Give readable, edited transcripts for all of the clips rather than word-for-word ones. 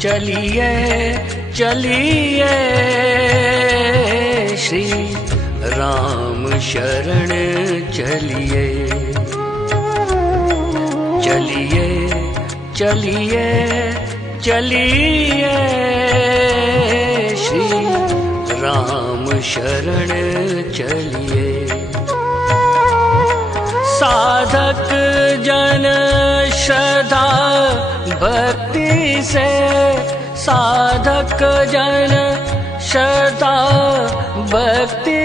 चलिए चलिए श्री राम शरण चलिए, चलिए चलिए चलिए श्री राम शरण चलिए। साधक जन श्रद्धा भक्ति से, साधक जन श्रद्धा भक्ति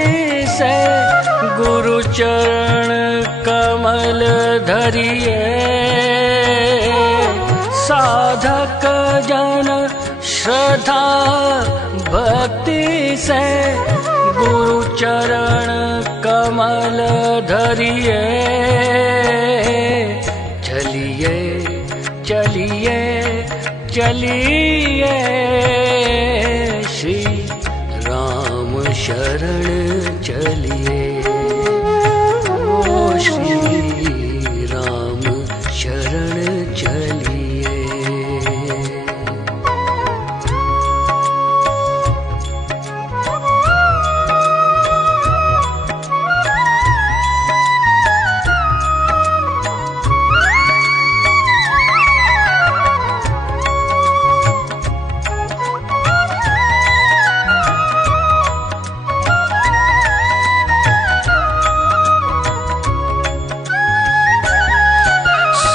से गुरु चरण कमल धरिए। साधक जन श्रद्धा भक्ति से गुरु चरण कमल धरिए। चलिए चलिए चलिए श्री राम शरण चलिए। ओ श्री राम शरण चलिए।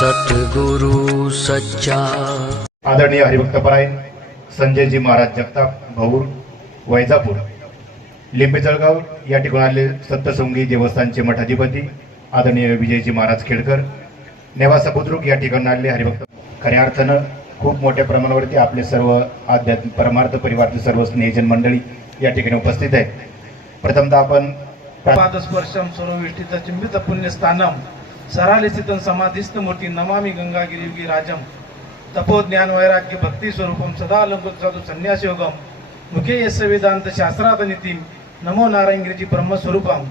सतगुरु सच्चा। आदरणीय हरिभक्तपरायण संजयजी महाराज जगताप भाऊर वैजापूर लिंबे जळगाव या ठिकाणी आले सप्तशृंगी देवस्थानचे मठाधिपती आदरणीय विजयजी महाराज खेडकर नेवासा बुद्रुक या ठिकाणी आले हरिभक्त। खऱ्या अर्थानं खूप मोठ्या प्रमाणावरती आपले सर्व आध्यात्मिक परमार्थ परिवारचे सर्व स्नेहजन मंडळी या ठिकाणी उपस्थित आहेत। प्रथमतः आपण पादस्पर्शम सर्वविष्टित चिंबित पुण्यस्थानम सरालिसितं समाधिस्थ मूर्ति नमामि गंगागिरी युगी राजम तपो ज्ञान वैराग्य भक्ति स्वरूपम सदा अलंकृत साधु संन्यास योगम मुखे यस्य वेदांत शास्त्रार्थ नीतिम नमो नारायणगिरीजी ब्रह्मस्वरूपम।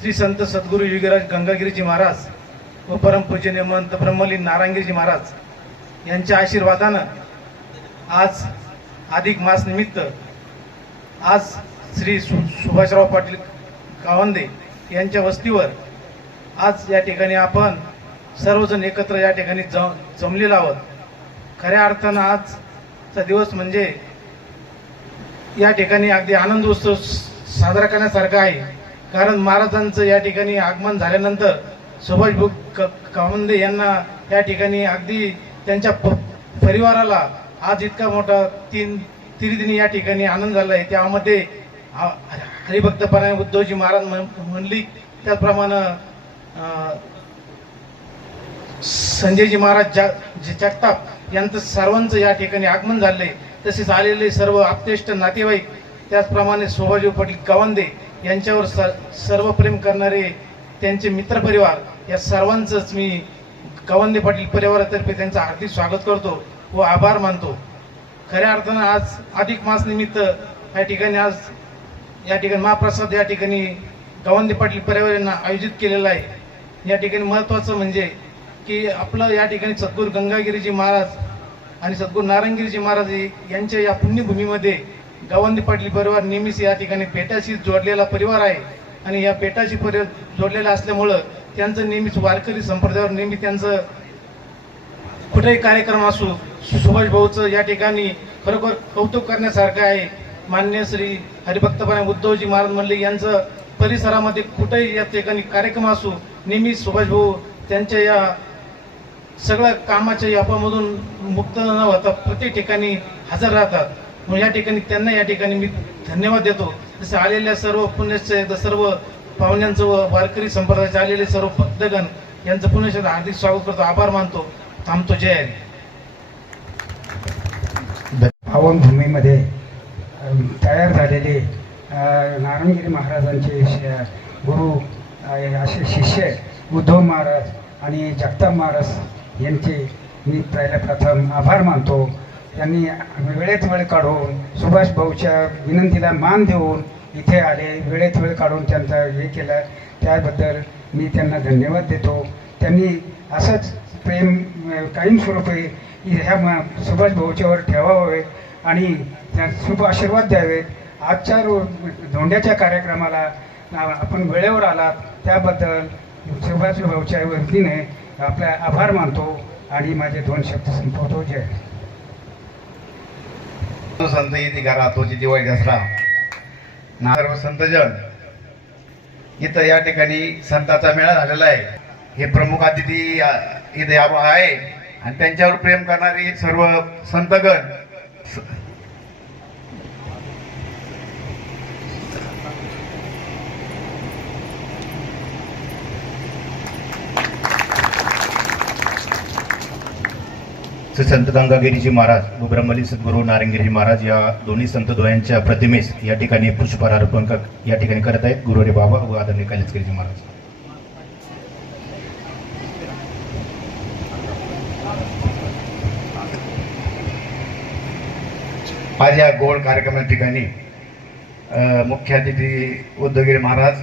श्री संत सद्गुरु योगीराज गंगागिरीजी महाराज व परम पूजनीय महंत ब्रह्मलीन नारायणगिरीजी महाराज यांच्या आशीर्वादानं आज अधिक मास निमित्त आज श्री सुभाषराव पाटील गावंदे यांच्या वस्तीवर आज या ठिकाणी आपण सर्वजण एकत्र या ठिकाणी जमलेलो आहोत। खऱ्या अर्थानं आजचा दिवस म्हणजे या ठिकाणी अगदी आनंद उत्सव साजरा करण्यासारखा आहे। कारण महाराजांचं या ठिकाणी आगमन झाल्यानंतर सुभाषभाऊ गावंदे यांना या ठिकाणी अगदी त्यांच्या परिवाराला आज इतका मोठा तिन्ही या ठिकाणी आनंद झाला आहे। त्यामध्ये हरिभक्तपरायण उद्धवजी महाराज म्हणली त्याप्रमाणे संजयजी महाराज जगताप यांचं सर्वांचं या ठिकाणी आगमन झाले। तसेच आलेले सर्व आप्तेष्ट नातेवाईक त्याचप्रमाणे सुभाषभाऊ पाटील गावंदे यांच्यावर सर्व प्रेम करणारे त्यांचे मित्रपरिवार या सर्वांचंच मी गावंदे पाटील परिवारातर्फे त्यांचं हार्दिक स्वागत करतो व आभार मानतो। खऱ्या अर्थानं आज अधिक मास निमित्त या ठिकाणी आज या ठिकाणी महाप्रसाद या ठिकाणी गावंदे पाटील परिवारांना आयोजित केलेला आहे। या ठिकाणी महत्त्वाचं म्हणजे की आपलं या ठिकाणी सद्गुरू गंगागिरीजी महाराज आणि सद्गुरू नारायणगिरीजी महाराज यांच्या या पुण्यभूमीमध्ये गावंदे पाटील परिवार नेहमीच या ठिकाणी पेटाशी जोडलेला परिवार आहे आणि या पेटाशी जोडलेला असल्यामुळं त्यांचं नेहमीच वारकरी संप्रदायावर नेहमी त्यांचं कुठेही कार्यक्रम असो सुभाष भाऊचं या ठिकाणी खरोखर कौतुक करण्यासारखं आहे। मान्य श्री हरिभक्तपरायण उद्धवजी महाराज मंडळी यांचं परिसरामध्ये कुठेही या ठिकाणी कार्यक्रम असो नेहमी सुभाष भाऊ त्यांच्या या सगळ्या कामाच्या यापामधून मुक्त न होता प्रत्येक ठिकाणी हजर राहतात। म्हणून या ठिकाणी त्यांना या ठिकाणी मी धन्यवाद देतो। जसं आलेल्या सर्व पुण्यश्रे सर्व पाहुण्यांचं व वारकरी संप्रदायाचे आलेले सर्व भक्तगण यांचं पुण्यश्रे हार्दिक स्वागत करतो, आभार मानतो, थांबतो। जय हरी। पावन भूमीमध्ये तयार झालेले नारायणगिरी महाराजांचे गुरु असे शिष्य उद्धव महाराज आणि जगताप महाराज यांचे मी प्रथम आभार मानतो। त्यांनी वेळेत वेळ काढून सुभाष भाऊच्या विनंतीला मान देऊन इथे आले, वेळेत वेळ काढून त्यांचा हे केलं, त्याबद्दल मी त्यांना धन्यवाद देतो। त्यांनी असंच प्रेम कायमस्वरूपी ह्या सुभाष भाऊच्यावर ठेवावे आणि त्या शुभ आशीर्वाद द्यावेत. आजच्या धोंड्याच्या कार्यक्रमाला आपण वेळेवर आलात त्याबद्दल सुभाष भाऊच्या वतीने आपला आभार मानतो आणि माझे 2 शब्द संपवतो. जय संत येते घरात तोची दिवाळी दसरा सर्व संतजन इथं या ठिकाणी संतांचा मेळा झालेला आहे. हे प्रमुख अतिथी इथे आहे आणि त्यांच्यावर प्रेम करणारी सर्व संतगण संत गंगागिरीजी महाराज व ब्रह्मली सद्गुरू नारायणगिरीजी महाराज या दोन्ही संत द्वयांच्या प्रतिमेस या ठिकाणी पुष्पहार अर्पण या ठिकाणी करत आहेत गुरुरे बाबा व आदरणीय कैलासगिरीजी महाराज. आज या गोड कार्यक्रमा ठिकाणी मुख्य अतिथी उद्धवगिरी महाराज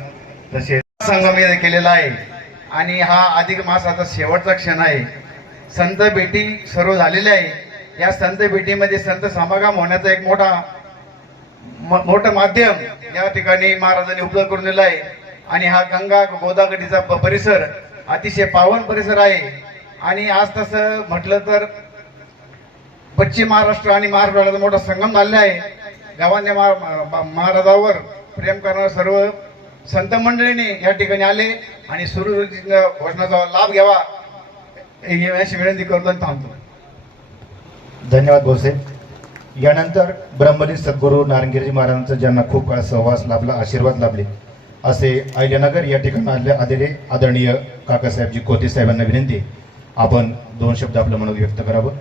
तसेच संगम केलेला आहे आणि हा अधिक मासाचा शेवटचा क्षण आहे. संत भेटी सर्व झालेल्या आहे. या संत भेटीमध्ये संत समागम होण्याचा एक मोठं माध्यम या ठिकाणी महाराजांनी उपलब्ध करून दिला आहे आणि हा गंगा गोदावरीचा परिसर अतिशय पावन परिसर आहे. आणि आज तसं म्हटलं तर पश्चिम महाराष्ट्र आणि मराठवाड्याचा मोठा संगम झालेला आहे. गावांनी महाराजावर प्रेम करणारे सर्व संत मंडळीने या ठिकाणी आले आणि सुरू घोषणाचा लाभ घ्यावा अशी विनंती करतो आणि थांबतो. धन्यवाद भाऊसाहेब. यानंतर ब्रह्मली सद्गुरू नारायणगिरी महाराजांचा ज्यांना खूप काळ सहवास लाभला आशीर्वाद लाभले असे अहिल्यानगर या ठिकाणी आलेले आदरणीय काकासाहेबजी कोते साहेबांना विनंती आपण 2 शब्द आपलं मनोगत व्यक्त करावं.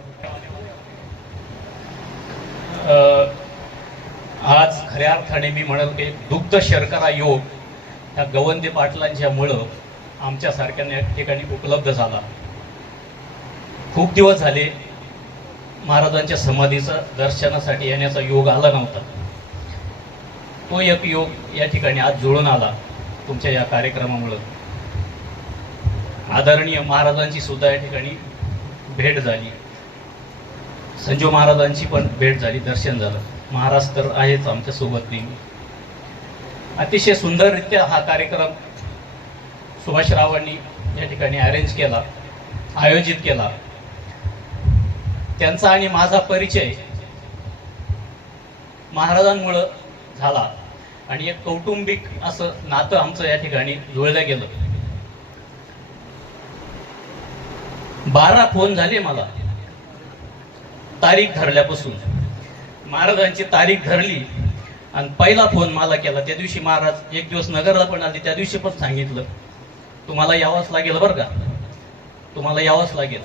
आज खऱ्या अर्थाने मी म्हणेल की दुग्ध शर्करा योग ह्या गवंदे पाटलांच्यामुळं आमच्यासारख्या ठिकाणी उपलब्ध झाला. खूप दिवस झाले महाराजांच्या समाधीचा दर्शनासाठी येण्याचा योग आला नव्हता. तो एक योग या ठिकाणी आज जुळून आला तुमच्या या कार्यक्रमामुळं. आदरणीय महाराजांची सुद्धा या ठिकाणी भेट झाली. संजू महाराजांची पण भेट झाली, दर्शन झालं. महाराज तर आहेच आमच्यासोबत नेहमी. अतिशय सुंदररित्या हा कार्यक्रम सुभाषरावांनी या ठिकाणी अरेंज केला, आयोजित केला. त्यांचा आणि माझा परिचय महाराजांमुळं झाला आणि एक कौटुंबिक असं नातं आमचं या ठिकाणी जुळलं गेलं. 12 फोन झाले मला तारीख धरल्यापासून. महाराजांची तारीख धरली आणि पहिला फोन मला केला त्या दिवशी महाराज एक दिवस नगरला पण आले. त्या दिवशी पण सांगितलं तुम्हाला यावंच लागेल बरं का, तुम्हाला यावंच लागेल.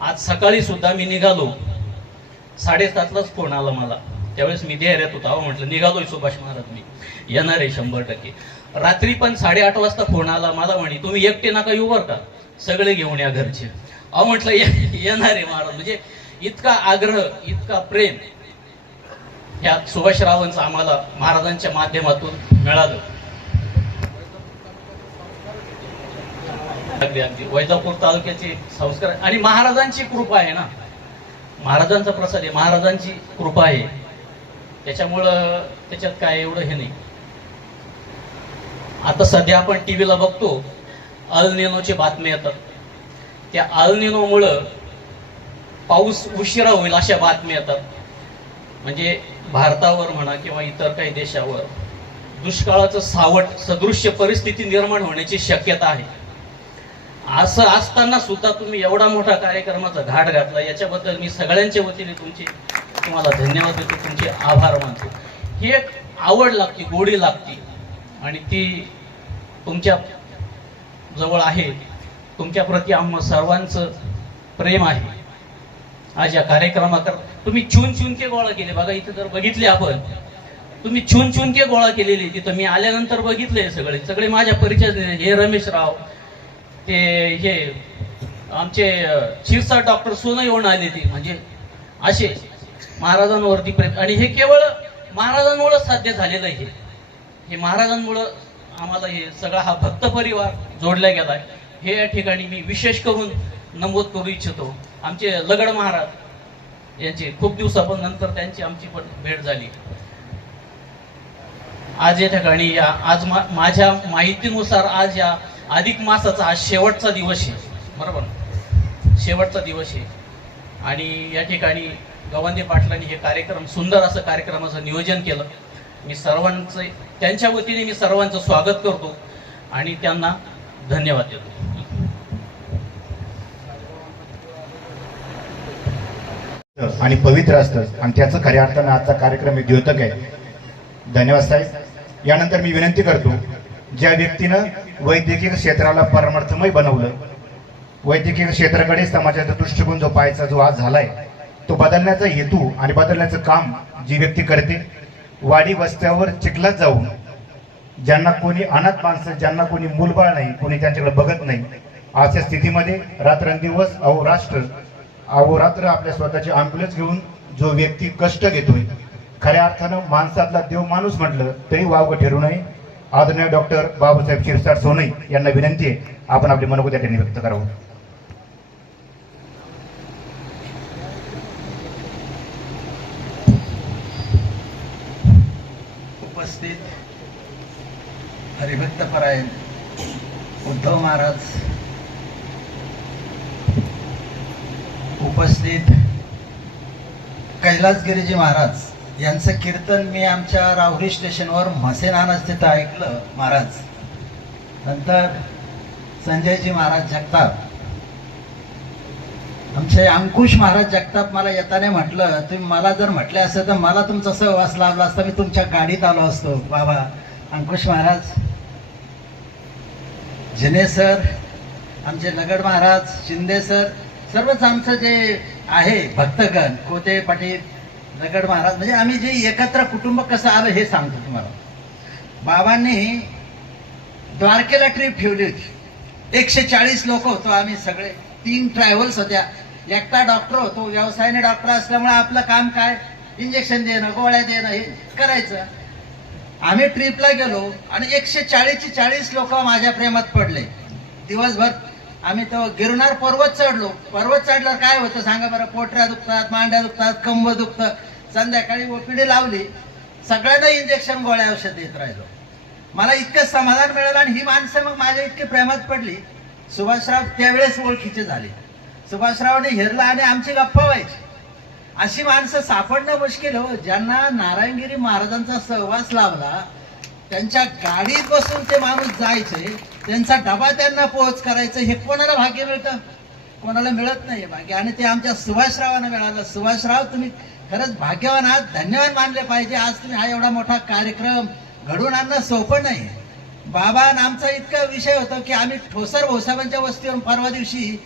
आज सकाळी सुद्धा मी निघालो 7:30लाच फोन आला मला. त्यावेळेस मी देहऱ्यात होतो. अहो म्हटलं निघालोय सुभाष महाराज मी येणार आहे 100%. रात्री पण 8:30 वाजता फोन आला मला म्हणे तुम्ही एकटे नका येऊ बरं का, सगळे घेऊन या घरचे. अहो म्हटलं येणार आहे महाराज. म्हणजे इतका आग्रह इतका प्रेम ह्या सुभाषरावांचं आम्हाला महाराजांच्या माध्यमातून मिळालं. अगदी वैजापूर तालुक्याचे संस्कार आणि महाराजांची कृपा आहे ना, महाराजांचा प्रसाद आहे, महाराजांची कृपा आहे. त्याच्यामुळं त्याच्यात काय एवढं हे नाही. आता सध्या आपण टीव्हीला बघतो अल निनोचे बातम्या येतात. त्या अल निनोमुळं पाऊस उशिरा होईल अशा बातम्या येतात. म्हणजे भारतावर म्हणा किंवा इतर काही देशावर दुष्काळाचं सावट सदृश्य परिस्थिती निर्माण होण्याची शक्यता आहे. असं असताना सुद्धा तुम्ही एवढा मोठा कार्यक्रमाचा घाट घातला, याच्याबद्दल मी सगळ्यांच्या वतीने तुम्हाला धन्यवाद देतो, तुमचे आभार मानतो. ही एक आवड लागते, गोडी लागते आणि ती तुमच्या जवळ आहे. तुमच्या प्रती आम्हा सर्वांचं प्रेम आहे. आज या कार्यक्रमाकर तुम्ही चुनके गोळा केले. बघा इथे जर बघितले आपण, तुम्ही चुनके गोळा केलेली. तिथं मी आल्यानंतर बघितले सगळे माझ्या परिचय. हे रमेश राव, ते हे आमचे शिरसाट डॉक्टर सोनं येऊन आले ती. म्हणजे असे महाराजांवरती प्रेम आणि हे केवळ महाराजांमुळं साध्य झालेलं आहे. हे महाराजांमुळं आम्हाला हे सगळा हा भक्त परिवार जोडला गेला. हे या ठिकाणी मी विशेष करून नमूद करू इच्छितो. आमचे लगड महाराज यांची खूप दिवसापासून नंतर त्यांची आमची पण भेट झाली. आज या ठिकाणी आज माझ्या माहितीनुसार आज या अधिक मासाचा आज शेवटचा दिवस आहे, बरोबर, शेवटचा दिवस आहे. आणि या ठिकाणी गवंदे पाटलांनी हे कार्यक्रम, सुंदर असं कार्यक्रमाचं नियोजन केलं. मी सर्वांचं, त्यांच्या वतीने मी सर्वांचं स्वागत करतो आणि त्यांना धन्यवाद देतो. आणि पवित्र असतं आणि त्याचं खऱ्या अर्थानं आजचा कार्यक्रम एक द्योतक आहे. धन्यवाद साहेब. यानंतर मी विनंती करतो, ज्या व्यक्तीनं वैद्यकीय क्षेत्राला परमार्थमय बनवलं, वैद्यकीय क्षेत्राकडे समाजाचा दृष्टिकोन जो पाहायचा जो आज झालाय, तो बदलण्याचा हेतू आणि बदलण्याचं काम जी व्यक्ती करते, वाडी वस्त्यावर चिखलात जाऊन ज्यांना कोणी अनाथ माणसं, ज्यांना कोणी मूलबाळ नाही, कोणी त्यांच्याकडे बघत नाही, अशा स्थितीमध्ये रात्रंदिवस अहोरात्र आपल्या स्वतःची ॲम्ब्युलन्स घेऊन जो व्यक्ती कष्ट घेतोय, खऱ्या अर्थानं माणसातला देव माणूस म्हटलं तरी वावगं ठरू नये. आदरणीय डॉक्टर बाबासाहेब शिरसाट सोनई यांना विनंती आहे, आपण आपली मनोगत या ठिकाणी व्यक्त करावं. उपस्थित हरिभक्तपरायण उद्धव महाराज, उपस्थित कैलासगिरीजी महाराज यांचं कीर्तन मी आमच्या राहुरी स्टेशनवर म्हसेनानच तिथं ऐकलं महाराज. नंतर संजयजी महाराज जगताप, आमचे अंकुश महाराज जगताप मला येताना म्हटलं, तुम्ही मला जर म्हटले असतं तर मला तुमचा सहवास लाभला असता, मी तुमच्या गाडीत आलो असतो. बाबा अंकुश महाराज, जिने सर, आमचे लगड महाराज, शिंदे सर, सर्वच आमचं जे आहे भक्तगण, कोते पाटील, लगड महाराज, म्हणजे आम्ही जे एकत्र कुटुंब कसं आलं हे सांगतो तुम्हाला. बाबांनी द्वारकेला ट्रिप ठेवली होती. 140 लोक होतो आम्ही सगळे. 3 ट्रॅव्हल्स होत्या. एकटा डॉक्टर होतो, व्यवसायाने डॉक्टर असल्यामुळे आपलं काम काय, इंजेक्शन देणं, गोळ्या देणं हे करायचं. आम्ही ट्रिपला गेलो आणि 140 लोक माझ्या प्रेमात पडले. दिवसभर आम्ही तो गिरनार पर्वत चढलो. पर्वत चढल्यावर काय होतं सांगा बरं, पोटऱ्या दुखतात, मांड्या दुखतात, कंब दुखतं. संध्याकाळी ओपीडी लावली, सगळ्यांना इंजेक्शन गोळ्या औषध देत राहिलो. मला इतकं समाधान मिळालं आणि ही माणसं मग माझ्या इतकी प्रेमात पडली. सुभाषराव त्यावेळेस ओळखीचे झाले. सुभाषरावने हेरला आणि आमची गप्पा व्हायची. अशी माणसं सापडणं मुश्किल हो, ज्यांना नारायणगिरी महाराजांचा सहवास लावला. त्यांच्या गाडीत बसून ते माणूस जायचे, त्यांचा डबा त्यांना पोहोच करायचं, हे कोणाला भाग्य मिळतं? कोणाला मिळत नाही भाग्य. आणि ते आमच्या सुभाषरावांना मिळालं. सुभाषराव, तुम्ही खरंच भाग्यवान आहात, धन्यवाद मानले पाहिजे. आज तुम्ही हा एवढा मोठा कार्यक्रम घडवून आणणं सोपं नाही. बाबा आमचा इतका विषय होता की आम्ही ठोसर भाऊसाहेबांच्या वस्तीवर परवा दिवशी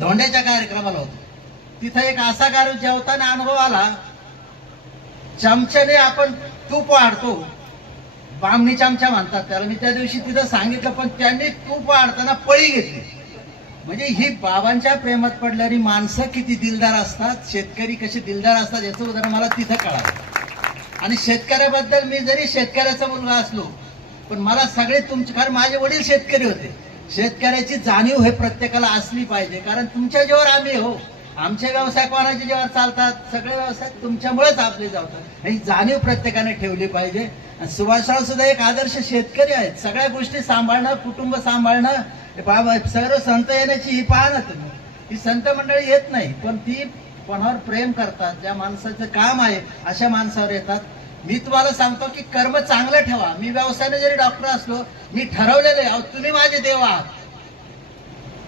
धोंड्याच्या कार्यक्रमाला होतो. तिथं एक असा कार्य जेवताना अनुभव आला, चमच्याने आपण तूप वाढतो, बामणी चमचा म्हणतात त्याला. मी त्या दिवशी तिथं सांगितलं, पण त्यांनी तूप वाढताना पळी घेतली. म्हणजे ही बाबांच्या प्रेमात पडणारी माणसं किती दिलदार असतात, शेतकरी कसे दिलदार असतात याचं उदाहरण मला तिथं कळालं. आणि शेतकऱ्याबद्दल, मी जरी शेतकऱ्याचा मुलगा असलो पण मला सगळे तुमचे, कारण माझे वडील शेतकरी होते, शेतकऱ्याची जाणीव हे प्रत्येकाला असली पाहिजे. कारण तुमच्या जीवावर आम्ही हो, आमचे व्यवसाय कोणाच्या जीवावर चालतात, सगळे व्यवसाय तुमच्यामुळेच आपले जातात. ही जाणीव प्रत्येकाने ठेवली पाहिजे. सुभाषराव सुद्धा एक आदर्श शेतकरी आहेत. सगळ्या गोष्टी सांभाळणं, कुटुंब सांभाळणं, बाबा सर्व संत येण्याची ही पहा ना तुम्ही, ही संत मंडळी येत नाही पण ती कोणावर प्रेम करतात, ज्या माणसाचं काम आहे अशा माणसावर येतात. मी तुम्हाला सांगतो की कर्म चांगलं ठेवा. मी व्यवसायाने जरी डॉक्टर असलो, मी ठरवलेलं आहे, तुम्ही माझे देव आहात,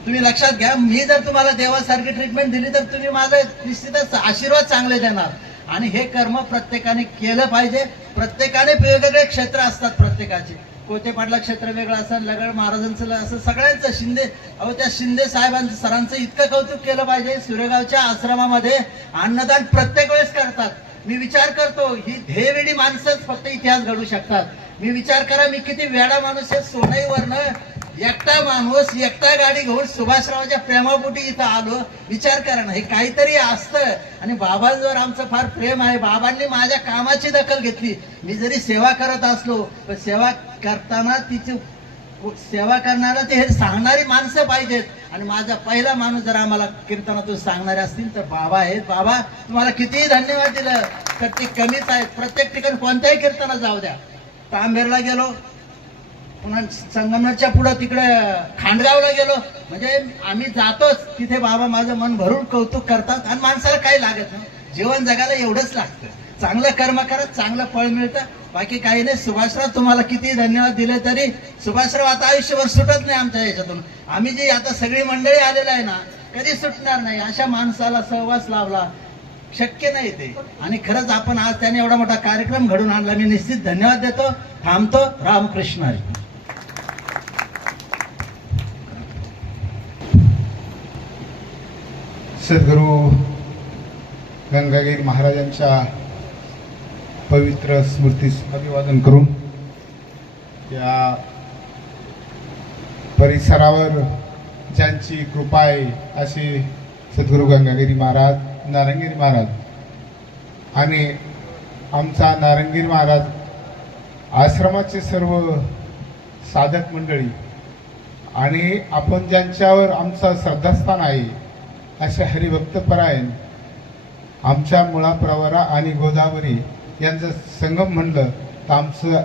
तुम्ही लक्षात घ्या. मी जर तुम्हाला देवासारखी ट्रीटमेंट दिली तर तुम्ही माझा निश्चितच आशीर्वाद चांगले देणार. आणि हे कर्म प्रत्येकाने केलं पाहिजे. प्रत्येकाने वेगवेगळे क्षेत्र असतात प्रत्येकाचे. कोते पाटला क्षेत्र वेगळं असं, लगड महाराजांचं असं, सगळ्यांचं. शिंदे, अहो त्या शिंदे साहेबांचं, सरांचं इतकं कौतुक केलं पाहिजे. सुरेगावच्या आश्रमामध्ये अन्नदान प्रत्येक वेळेस करतात. मी विचार करतो, ही ध्येयवेडी माणसंच फक्त इतिहास घडू शकतात. मी विचार करा, मी किती वेडा माणूस आहे. सोनईवरनं एकटा माणूस, एकटा गाडी घेऊन सुभाषरावांच्या प्रेमापोटी इथं आलो. विचार करा ना, हे काहीतरी असतं. आणि बाबांवर आमचं फार प्रेम आहे. बाबांनी माझ्या कामाची दखल घेतली. मी जरी सेवा करत असलो पण सेवा करताना तिची सेवा करणारा ते हे सांगणारी माणसं पाहिजेत. आणि माझा पहिला माणूस जर आम्हाला कीर्तनातून सांगणारे असतील तर बाबा आहेत. बाबा तुम्हाला कितीही धन्यवाद दिलं तर ते कमीच आहेत. प्रत्येक ठिकाणी कोणत्याही कीर्तनात जाऊ द्या, तांबेरला गेलो, पुन्हा संगमनेरच्या पुढं तिकडे खांडगावला गेलो, म्हणजे आम्ही जातोच तिथे. बाबा माझं मन भरून कौतुक करतात. आणि माणसाला काही लागत नाही, जीवन जगायला एवढंच लागतं. चांगलं कर्म करत चांगलं फळ मिळतं, बाकी काही नाही. सुभाषराव तुम्हाला किती धन्यवाद दिले तरी सुभाषराव आता आयुष्यभर सुटत नाही आमच्या याच्यातून. आम्ही जी आता सगळी मंडळी आलेलं आहे ना, कधी सुटणार नाही. अशा माणसाला सहवास लावला शक्य नाही ते. आणि खरंच आपण आज त्याने एवढा मोठा कार्यक्रम घडून आणला, मी निश्चित धन्यवाद देतो. थांबतो. रामकृष्ण हरी. सद्गुरू गंगागिरी महाराजांच्या पवित्र स्मृतीस अभिवादन करून या परिसरावर ज्यांची कृपा आहे असे सद्गुरू गंगागिरी महाराज, नारंगिरी महाराज आणि आमचा नारंगिरी महाराज आश्रमाचे सर्व साधक मंडळी आणि आपण ज्यांच्यावर आमचा श्रद्धास्थान आहे असे हरिभक्तपरायण आमच्या मुळा प्रवरा आणि गोदावरी यांचं संगम म्हणलं तर आमचं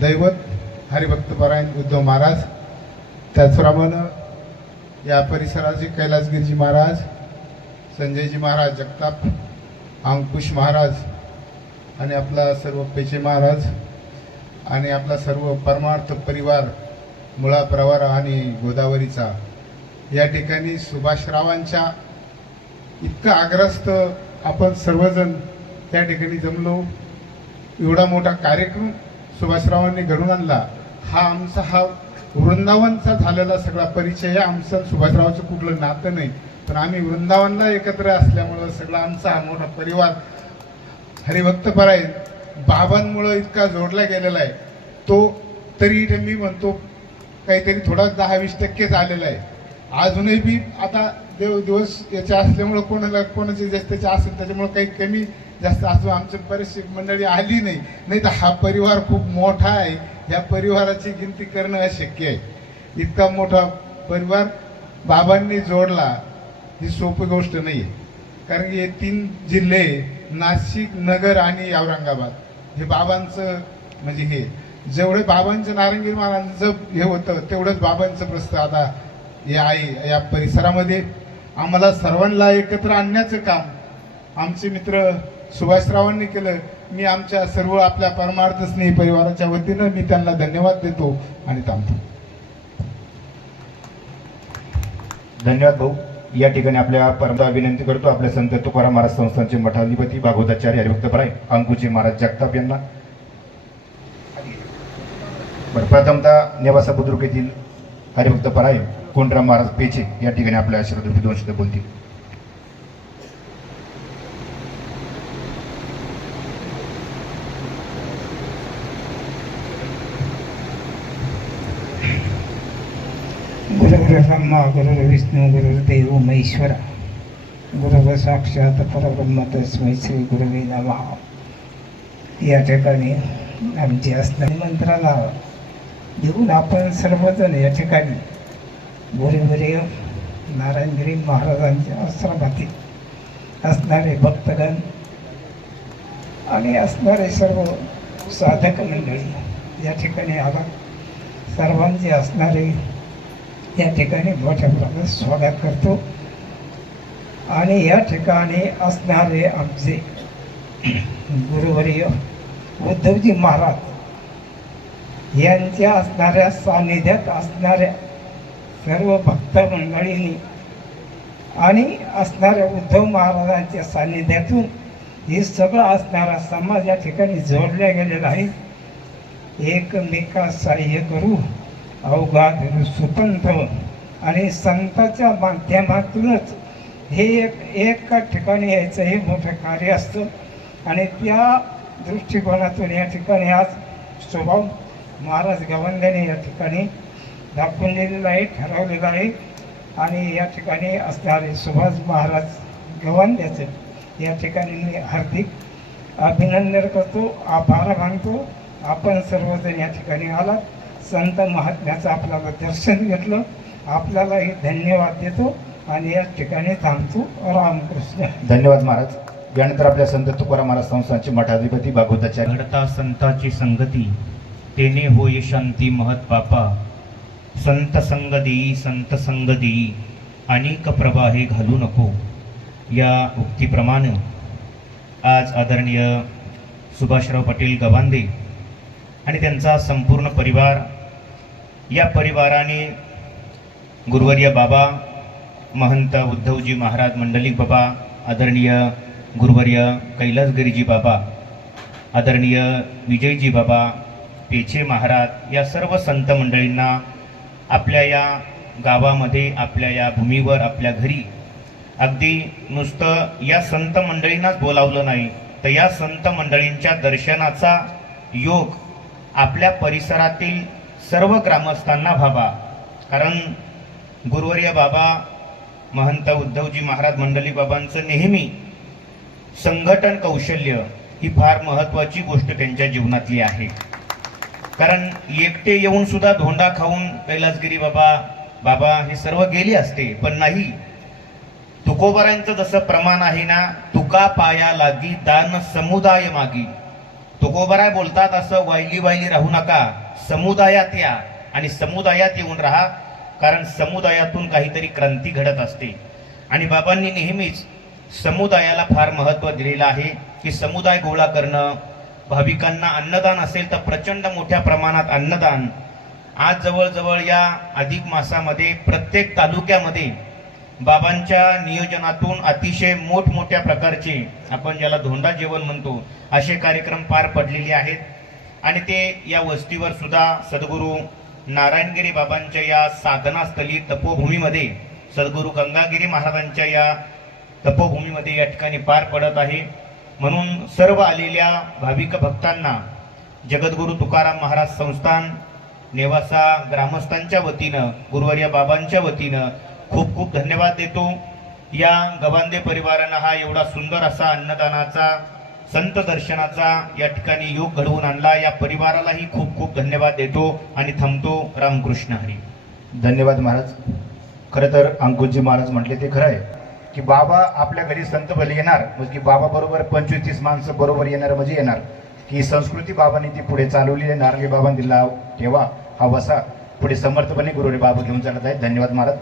दैवत हरिभक्तपरायण उद्धव महाराज. त्याचप्रमाणे या परिसराचे कैलासगिरीजी महाराज, संजयजी महाराज जगताप, अंकुश महाराज आणि आपला सर्व पेचे महाराज आणि आपला सर्व परमार्थ परिवार मुळा प्रवरा आणि गोदावरीचा या ठिकाणी सुभाषरावांच्या इतकं आग्रस्त आपण सर्वजण त्या ठिकाणी जमलो. एवढा मोठा कार्यक्रम सुभाषरावांनी घडून आणला. हा वृंदावनचा झालेला सगळा परिचय आहे. आमचं सुभाषरावाचं कुठलं नातं नाही, पण आम्ही वृंदावनला एकत्र असल्यामुळं सगळा आमचा हा मोठा परिवार हरिभक्तपरायण बाबांमुळं इतका जोडला गेलेला आहे. तो तरी इथे मी म्हणतो काहीतरी थोडा 10-20% आलेला आहे. अजूनही बी आता दिवस याचे असल्यामुळं कोणाचे जास्त असेल त्याच्यामुळे काही कमी जास्त असं आमची बरीचशी मंडळी आली नाही तर हा परिवार खूप मोठा आहे. या परिवाराची गिनती करणं अशक्य आहे. इतका मोठा परिवार बाबांनी जोडला ही सोपी गोष्ट नाही आहे. कारण की हे 3 जिल्हे नाशिक, नगर आणि औरंगाबाद हे बाबांचं म्हणजे हे जेवढे बाबांचं नारंगी महाराजांचं हे होतं तेवढंच बाबांचं प्रस्त आता हे आहे. या परिसरामध्ये आम्हाला सर्वांना एकत्र आणण्याचं काम आमचे मित्र सुभाषरावांनी केलं. मी आमच्या सर्व आपल्या परमार्थ स्नेही परिवाराच्या वतीनं मी त्यांना धन्यवाद देतो आणि थांबतो. धन्यवाद भाऊ. या ठिकाणी आपल्या परंपरा विनंती करतो आपल्या संत तुकाराम महाराज संस्थानचे मठाधिपती भागवताचार्य हरिभक्तपरायण अंकुजी महाराज जगताप यांना. प्रथमतः नेवासा बुद्रुक येथील हरिभक्तपरायण कोंडराम महाराज पेचे या ठिकाणी आपल्या आशीर्वाद 2 शब्द बोलतील. गुरुर्ब्रह्मा गुरुर्विष्णू गुरुर्देव महेश्वरा गुरुर् साक्षात परब्रह्म तस्मै श्री गुरुवे नमः. या ठिकाणी आमची असणारी मंत्राला देऊन आपण सर्वजण या ठिकाणी गुरुवर्य नारायणगिरी महाराजांच्या आश्रमातील असणारे भक्तगण आणि असणारे सर्व साधक मंडळी या ठिकाणी आला. सर्वांचे असणारे या ठिकाणी मोठ्या प्रमाणात स्वागत करतो. आणि या ठिकाणी असणारे आमचे गुरुवर्य उद्धवजी महाराज यांच्या असणाऱ्या सान्निध्यात असणाऱ्या सर्व भक्त मंडळींनी आणि असणाऱ्या उद्धव महाराजांच्या सान्निध्यातून हे सगळं असणारा समाज या ठिकाणी जोडल्या गेलेला आहे. एकमेका सहाय्य करू अवघा धरू सुपंथ आणि संतांच्या माध्यमातूनच हे एका ठिकाणी यायचं हे मोठं कार्य असतं. आणि त्या दृष्टिकोनातून या ठिकाणी आज स्वभाव महाराज गवंद्याने या ठिकाणी दाखवून दिलेला आहे, ठरवलेलं आहे. आणि या ठिकाणी असणारे सुभाष महाराज गवंद्याचं या ठिकाणी मी हार्दिक अभिनंदन करतो, आभार मानतो. आपण सर्वजण या ठिकाणी आलात. संत महात्म्याचं आपल्याला दर्शन घेतलं. आपल्यालाही धन्यवाद देतो आणि या ठिकाणी थांबतो. रामकृष्ण. धन्यवाद महाराज. यानंतर आपल्या संत तुकाराम महाराज संस्थानचे मठाधिपती भागवताचार्य. घडता संताची संगती तेने होय शांती महत पापा. संत संग देई अनेक प्रवाहे घालू नको. या उक्तीप्रमाणे आज आदरणीय सुभाषराव पाटील गवांदे आणि त्यांचा संपूर्ण परिवार, या परिवाराने गुरुवर्य बाबा महंत उद्धवजी महाराज मंडलिक बाबा, आदरणीय गुरुवर्य कैलासगिरीजी बाबा, आदरणीय विजयजी बाबा, पेचे महाराज, या सर्व संत मंडळींना आपल्या या गावामध्ये, आपल्या या भूमीवर, आपल्या घरी अगदी नुसतं या संत मंडळींनाच बोलावलं नाही, तर या संत मंडळींच्या दर्शनाचा योग आपल्या परिसरातील सर्व ग्रामस्थांना व्हावा. कारण गुरुवर्य बाबा महंत उद्धवजी महाराज मंडलिक बाबांचं नेहमी संघटन कौशल्य ही फार महत्त्वाची गोष्ट त्यांच्या जीवनातली आहे. कारण एकटे येऊन सुद्धा धोंडा खाऊन कैलासगिरी बाबा हे सर्व गेले असते, पण नाही, तुकोबारांचं जसं प्रमाण आहे ना, तुका पाया लागी दान समुदाय मागी. तुकोबाराय बोलतात असं वायली राहू नका, समुदायात या आणि समुदायात येऊन राहा, कारण समुदायातून काहीतरी क्रांती घडत असते. आणि बाबांनी नेहमीच समुदायाला फार महत्त्व दिलेलं आहे की समुदाय गोळा करणं, भाविकांना अन्नदान असेल तर प्रचंड मोठ्या प्रमाणात अन्नदान. आज जवळजवळ या अधिक मासामध्ये प्रत्येक तालुक्यामध्ये बाबांच्या नियोजनातून अतिशय मोठमोठ्या प्रकारचे, आपण ज्याला धोंडा जेवण म्हणतो, असे कार्यक्रम पार पडलेले आहेत. आणि ते या वस्तीवर सुद्धा सद्गुरू नारायणगिरी बाबांच्या या साधनास्थली तपोभूमीमध्ये, सद्गुरू गंगागिरी महाराजांच्या या तपोभूमीमध्ये या ठिकाणी पार पडत आहे. म्हणून सर्व आलेल्या भाविक भक्तांना जगद्गुरू तुकाराम महाराज संस्थान नेवासा ग्रामस्थांच्या वतीनं, गुरुवर्य बाबांच्या वतीनं खूप खूप धन्यवाद देतो. या गवांदे परिवारानं हा एवढा सुंदर असा अन्नदानाचा, संत दर्शनाचा या ठिकाणी योग घडवून आणला. या परिवारालाही खूप खूप धन्यवाद देतो आणि थांबतो. रामकृष्ण हरी. धन्यवाद महाराज. खरं तर अंकुशजी महाराज म्हटले ते खरं आहे की बाबा आपल्या घरी संत भले येणार, म्हणजे बाबा बरोबर 25-30 माणसं बरोबर येणार, म्हणजे येणार की संस्कृती बाबांनी ती पुढे चालवली आहे. नारंगी बाबांनी दिला ठेवा हा वसा पुढे समर्थपणे गुरुवारी बाबा घेऊन चालत आहेत. धन्यवाद महाराज.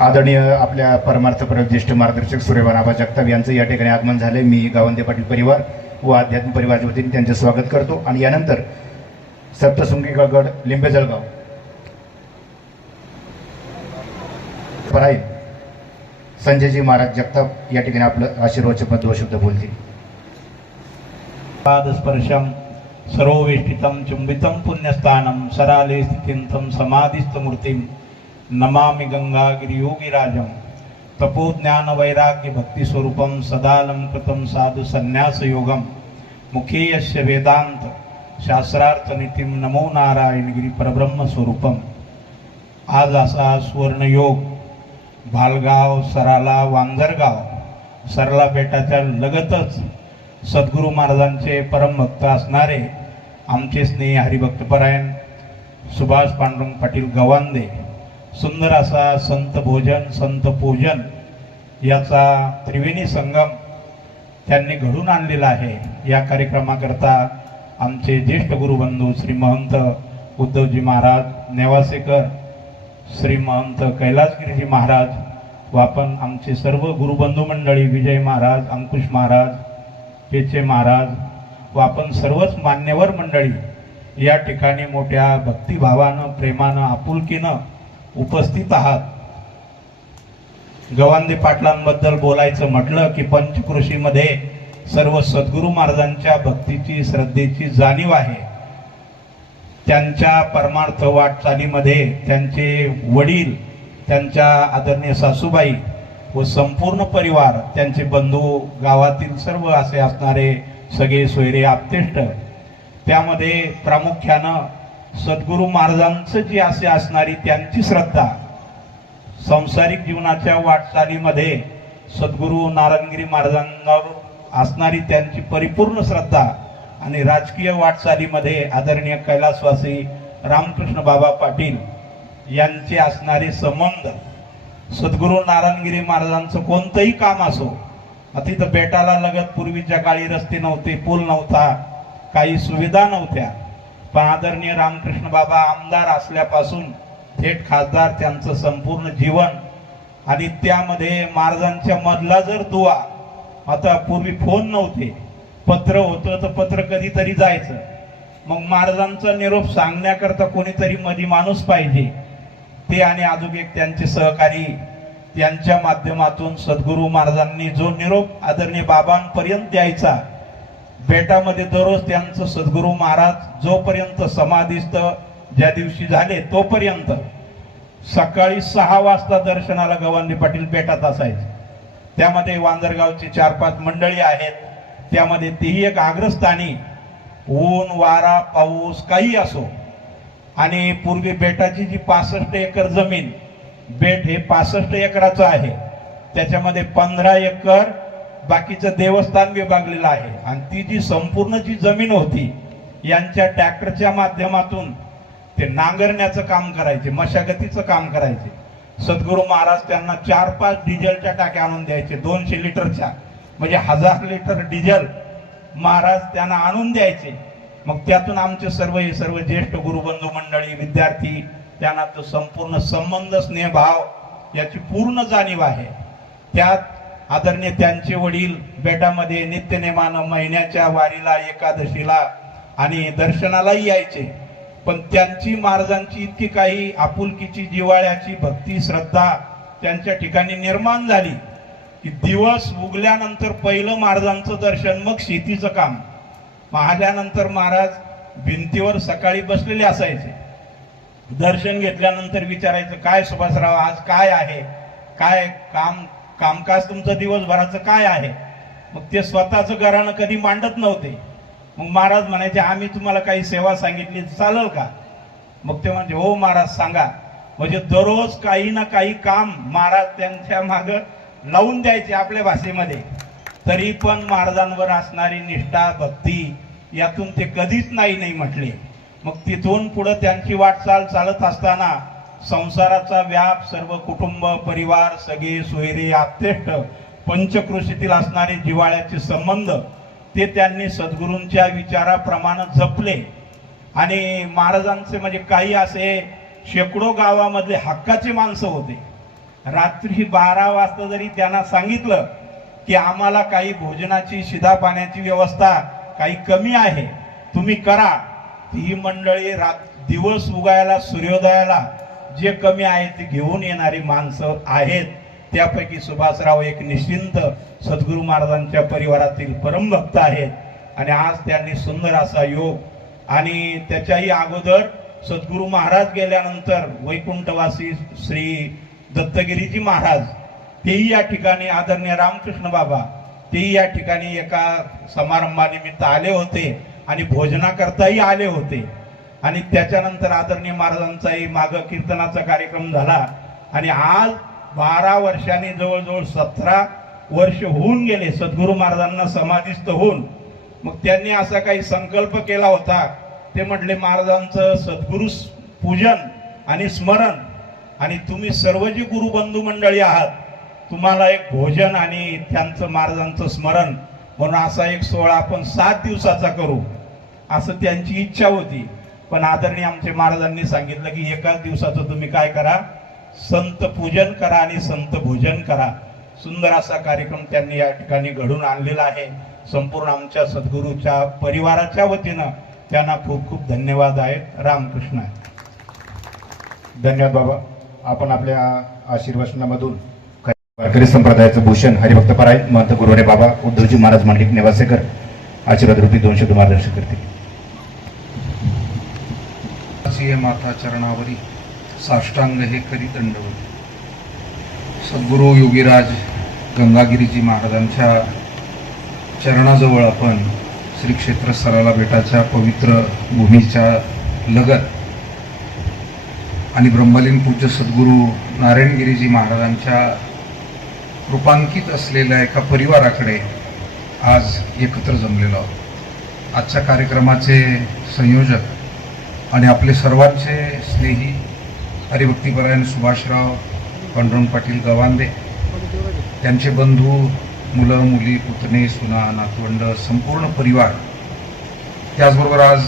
आदरणीय आपल्या परमार्थ ज्येष्ठ मार्गदर्शक सूर्यवान आबा जगताप यांचं या ठिकाणी आगमन झाले. मी गावंदे पाटील परिवार व अध्यात्म परिवाराच्या वतीने त्यांचे स्वागत करतो. आणि यानंतर सप्तशृंगी गड लिंबे जळगाव पराई संजयजी महाराज जगताप या ठिकाणी आपलं आशीर्वादचे पद व शब्द बोलतील. पादस्पर्शम सर्ववेष्टितं चुंबितं पुण्यस्थानं सराले स्थितिं समाधिस्थमूर्तिं नमामि गंगागिरियोगिराजं तपोज्ञान वैराग्य भक्ति स्वरूपं सदालंकृतं साधु संन्यास योगं मुखे यस्य वेदांत शास्त्रार्थ नीतिं नमो नारायणगिरी परब्रह्म स्वरूपम. आज असा सुवर्णयोग भालगाव, सराला, वांजरगाव, सरला बेटाच्या लगतच सद्गुरू महाराजांचे परमभक्त असणारे आमचे स्नेही हरिभक्तपरायण सुभाष पांडुरंग पाटील गवांदे सुंदर असा संत भोजन, संत पूजन याचा त्रिवेणी संगम त्यांनी घडून आणलेला आहे. या कार्यक्रमाकरता आमचे ज्येष्ठ गुरुबंधू श्री महंत उद्धवजी महाराज नेवासेकर, श्री महंत कैलासगिरीजी महाराज व आपण आमचे सर्व गुरुबंधू मंडळी, विजय महाराज, अंकुश महाराज, पेचे महाराज व आपण सर्वच मान्यवर मंडळी या ठिकाणी मोठ्या भक्तिभावानं, प्रेमानं, आपुलकीनं उपस्थित आहात. गवांदे पाटलांबद्दल बोलायचं म्हटलं की पंचकृषीमध्ये सर्व सद्गुरू महाराजांच्या भक्तीची, श्रद्धेची जाणीव आहे. त्यांच्या परमार्थ वाटचालीमध्ये त्यांचे वडील, त्यांच्या आदरणीय सासूबाई व संपूर्ण परिवार, त्यांचे बंधू, गावातील सर्व असे असणारे सगळे सोयरे आप्तेष्ट, त्यामध्ये प्रामुख्यानं सद्गुरू महाराजांचं जी असे असणारी त्यांची श्रद्धा, सांसारिक जीवनाच्या वाटचालीमध्ये सद्गुरू नारायणगिरी महाराजांवर असणारी त्यांची परिपूर्ण श्रद्धा आणि राजकीय वाटचालीमध्ये आदरणीय कैलासवासी रामकृष्ण बाबा पाटील यांचे असणारे संबंध, सद्गुरू नारायणगिरी महाराजांचं कोणतंही काम असो, तिथं बेटाला लगत पूर्वीच्या काळी रस्ते नव्हते, पूल नव्हता, काही सुविधा नव्हत्या, पण आदरणीय रामकृष्ण बाबा आमदार असल्यापासून थेट खासदार त्यांचं संपूर्ण जीवन, आणि त्यामध्ये महाराजांच्या मधला जर दुवा, आता पूर्वी फोन नव्हते, पत्र होतं तर पत्र कधीतरी जायचं, मग महाराजांचा निरोप सांगण्याकरता कोणीतरी मधी माणूस पाहिजे, ते आणि अजून एक त्यांचे सहकारी, त्यांच्या माध्यमातून सद्गुरू महाराजांनी जो निरोप आदरणीय बाबांपर्यंत द्यायचा, बेटामध्ये दररोज त्यांचं सद्गुरू महाराज जोपर्यंत समाधीस्थ ज्या दिवशी झाले तोपर्यंत सकाळी 6 वाजता दर्शनाला गवांडी पाटील बेटात असायचे. त्यामध्ये वांदरगावची 4-5 मंडळी आहेत, त्यामध्ये तेही एक अग्रस्थानी, ऊन वारा पाऊस काही असो. आणि पूर्वी बेटाची जी 65 एकर जमीन, बेट हे 65 एकराचं आहे, त्याच्यामध्ये 15 एकर बाकीचं देवस्थान विभागलेलं आहे, आणि ती जी संपूर्ण जी जमीन होती यांच्या ट्रॅक्टरच्या माध्यमातून ते नांगरण्याचं काम करायचे, मशागतीचं काम करायचे. सद्गुरू महाराज त्यांना 4-5 डिझेलच्या टाक्या आणून द्यायचे, 200 लिटरच्या, म्हणजे 1000 लिटर डिझेल महाराज त्यांना आणून द्यायचे. मग त्यातून आमचे सर्व ज्येष्ठ गुरुबंधू मंडळी, विद्यार्थी, त्यांना तो संपूर्ण संबंध, स्नेहभाव याची पूर्ण जाणीव आहे. त्यात आदरणीय त्यांचे वडील बेटामध्ये नित्यनेमानं महिन्याच्या वारीला, एकादशीला आणि दर्शनालाही यायचे, पण त्यांची महाराजांची इतकी काही आपुलकीची, जिव्हाळ्याची, भक्ती, श्रद्धा त्यांच्या ठिकाणी निर्माण झाली की दिवस उगल्यानंतर पहिलं महाराजांचं दर्शन, मग शेतीचं काम. आल्यानंतर महाराज भिंतीवर सकाळी बसलेले असायचे, दर्शन घेतल्यानंतर विचारायचं, काय सुभाषराव आज काय आहे, काय कामकाज तुमचं दिवसभराचं काय आहे. मग ते स्वतःचं घराणं कधी मांडत नव्हते. मग महाराज म्हणायचे, आम्ही तुम्हाला काही सेवा सांगितली चालेल का. मग ते म्हणजे हो महाराज सांगा. म्हणजे दररोज काही ना काही काम महाराज त्यांच्या मागं लावून द्यायचे आपल्या भाषेमध्ये. तरी पण महाराजांवर असणारी निष्ठा, भक्ती यातून ते कधीच नाही म्हटले. मग तिथून पुढे त्यांची वाटचाल चालत असताना संसाराचा व्याप, सर्व कुटुंब परिवार, सगळे सोयरे, आप्तेष्ट, पंचकृषीतील असणारे जिव्हाळ्याचे संबंध ते त्यांनी सद्गुरूंच्या विचाराप्रमाणे जपले. आणि महाराजांचे म्हणजे काही असे शेकडो गावामधले हक्काचे माणसं होते. रात्री 12 वाजता जरी त्यांना सांगितलं की आम्हाला काही भोजनाची, शिधा पाण्याची व्यवस्था काही कमी आहे, तुम्ही करा, ती मंडळी दिवस उगायला, सूर्योदयाला जे कमी आहे ते घेऊन येणारी माणसं आहेत. त्यापैकी सुभाषराव एक निश्चिंत सद्गुरू महाराजांच्या परिवारातील परमभक्त आहेत. आणि आज त्यांनी सुंदर असा योग, आणि त्याच्याही अगोदर सद्गुरू महाराज गेल्यानंतर वैकुंठवासी श्री दत्तगिरीजी महाराज तेही या ठिकाणी, आदरणीय रामकृष्ण बाबा तेही या ठिकाणी एका समारंभानिमित्त आले होते आणि भोजनाकरताही आले होते. आणि त्याच्यानंतर आदरणीय महाराजांचाही मागं कीर्तनाचा कार्यक्रम झाला. आणि आज 12 वर्षांनी जवळजवळ 17 वर्ष होऊन गेले सद्गुरू महाराजांना समाधीस्थ होऊन. मग त्यांनी असा काही संकल्प केला होता, ते म्हटले महाराजांचं सद्गुरू पूजन आणि स्मरण, आणि तुम्ही सर्व जी गुरुबंधू मंडळी आहात तुम्हाला एक भोजन आणि त्यांचं महाराजांचं स्मरण म्हणून असा एक सोहळा आपण 7 दिवसाचा करू, असं त्यांची इच्छा होती. पण आदरणीय आमचे महाराजांनी सांगितलं की एकाच दिवसाचं तुम्ही काय करा, संत पूजन करा आणि संत भोजन करा. सुंदर असा कार्यक्रम त्यांनी या ठिकाणी घडून आणलेला आहे. संपूर्ण आमच्या सद्गुरूच्या परिवाराच्या वतीनं त्यांना खूप खूप धन्यवाद आहेत. रामकृष्ण. धन्यवाद बाबा. आपण आपल्या आशीर्वचनामधून वारकरी संप्रदायाचं भूषण हरिभक्त परायण महंत गुरुवरे बाबा उद्धवजी महाराज मांडलिक निवासेकर आशीर्वाद रूपी 2 शब्द मार्गदर्शन करतील. माता चरणावरी साष्टांग हे करी दंडवत. सद्गुरू योगीराज गंगागिरीजी महाराजांच्या चरणाजवळ आपण श्री क्षेत्र सराला बेटाच्या पवित्र भूमीच्या लगत आणि ब्रह्मलीन पूज्य सद्गुरू नारायणगिरीजी महाराजांच्या रूपांकित असलेल्या एका परिवाराकडे आज एकत्र जमलेलो आहोत. आजच्या कार्यक्रमाचे संयोजक आणि आपले सर्वांचे स्नेही हरिभक्तीपरायण सुभाषराव पांडुरंग पाटील गवांदे, त्यांचे बंधू, मुलं मुली, पुतणे, सुना, नातवंड, संपूर्ण परिवार, त्याचबरोबर आज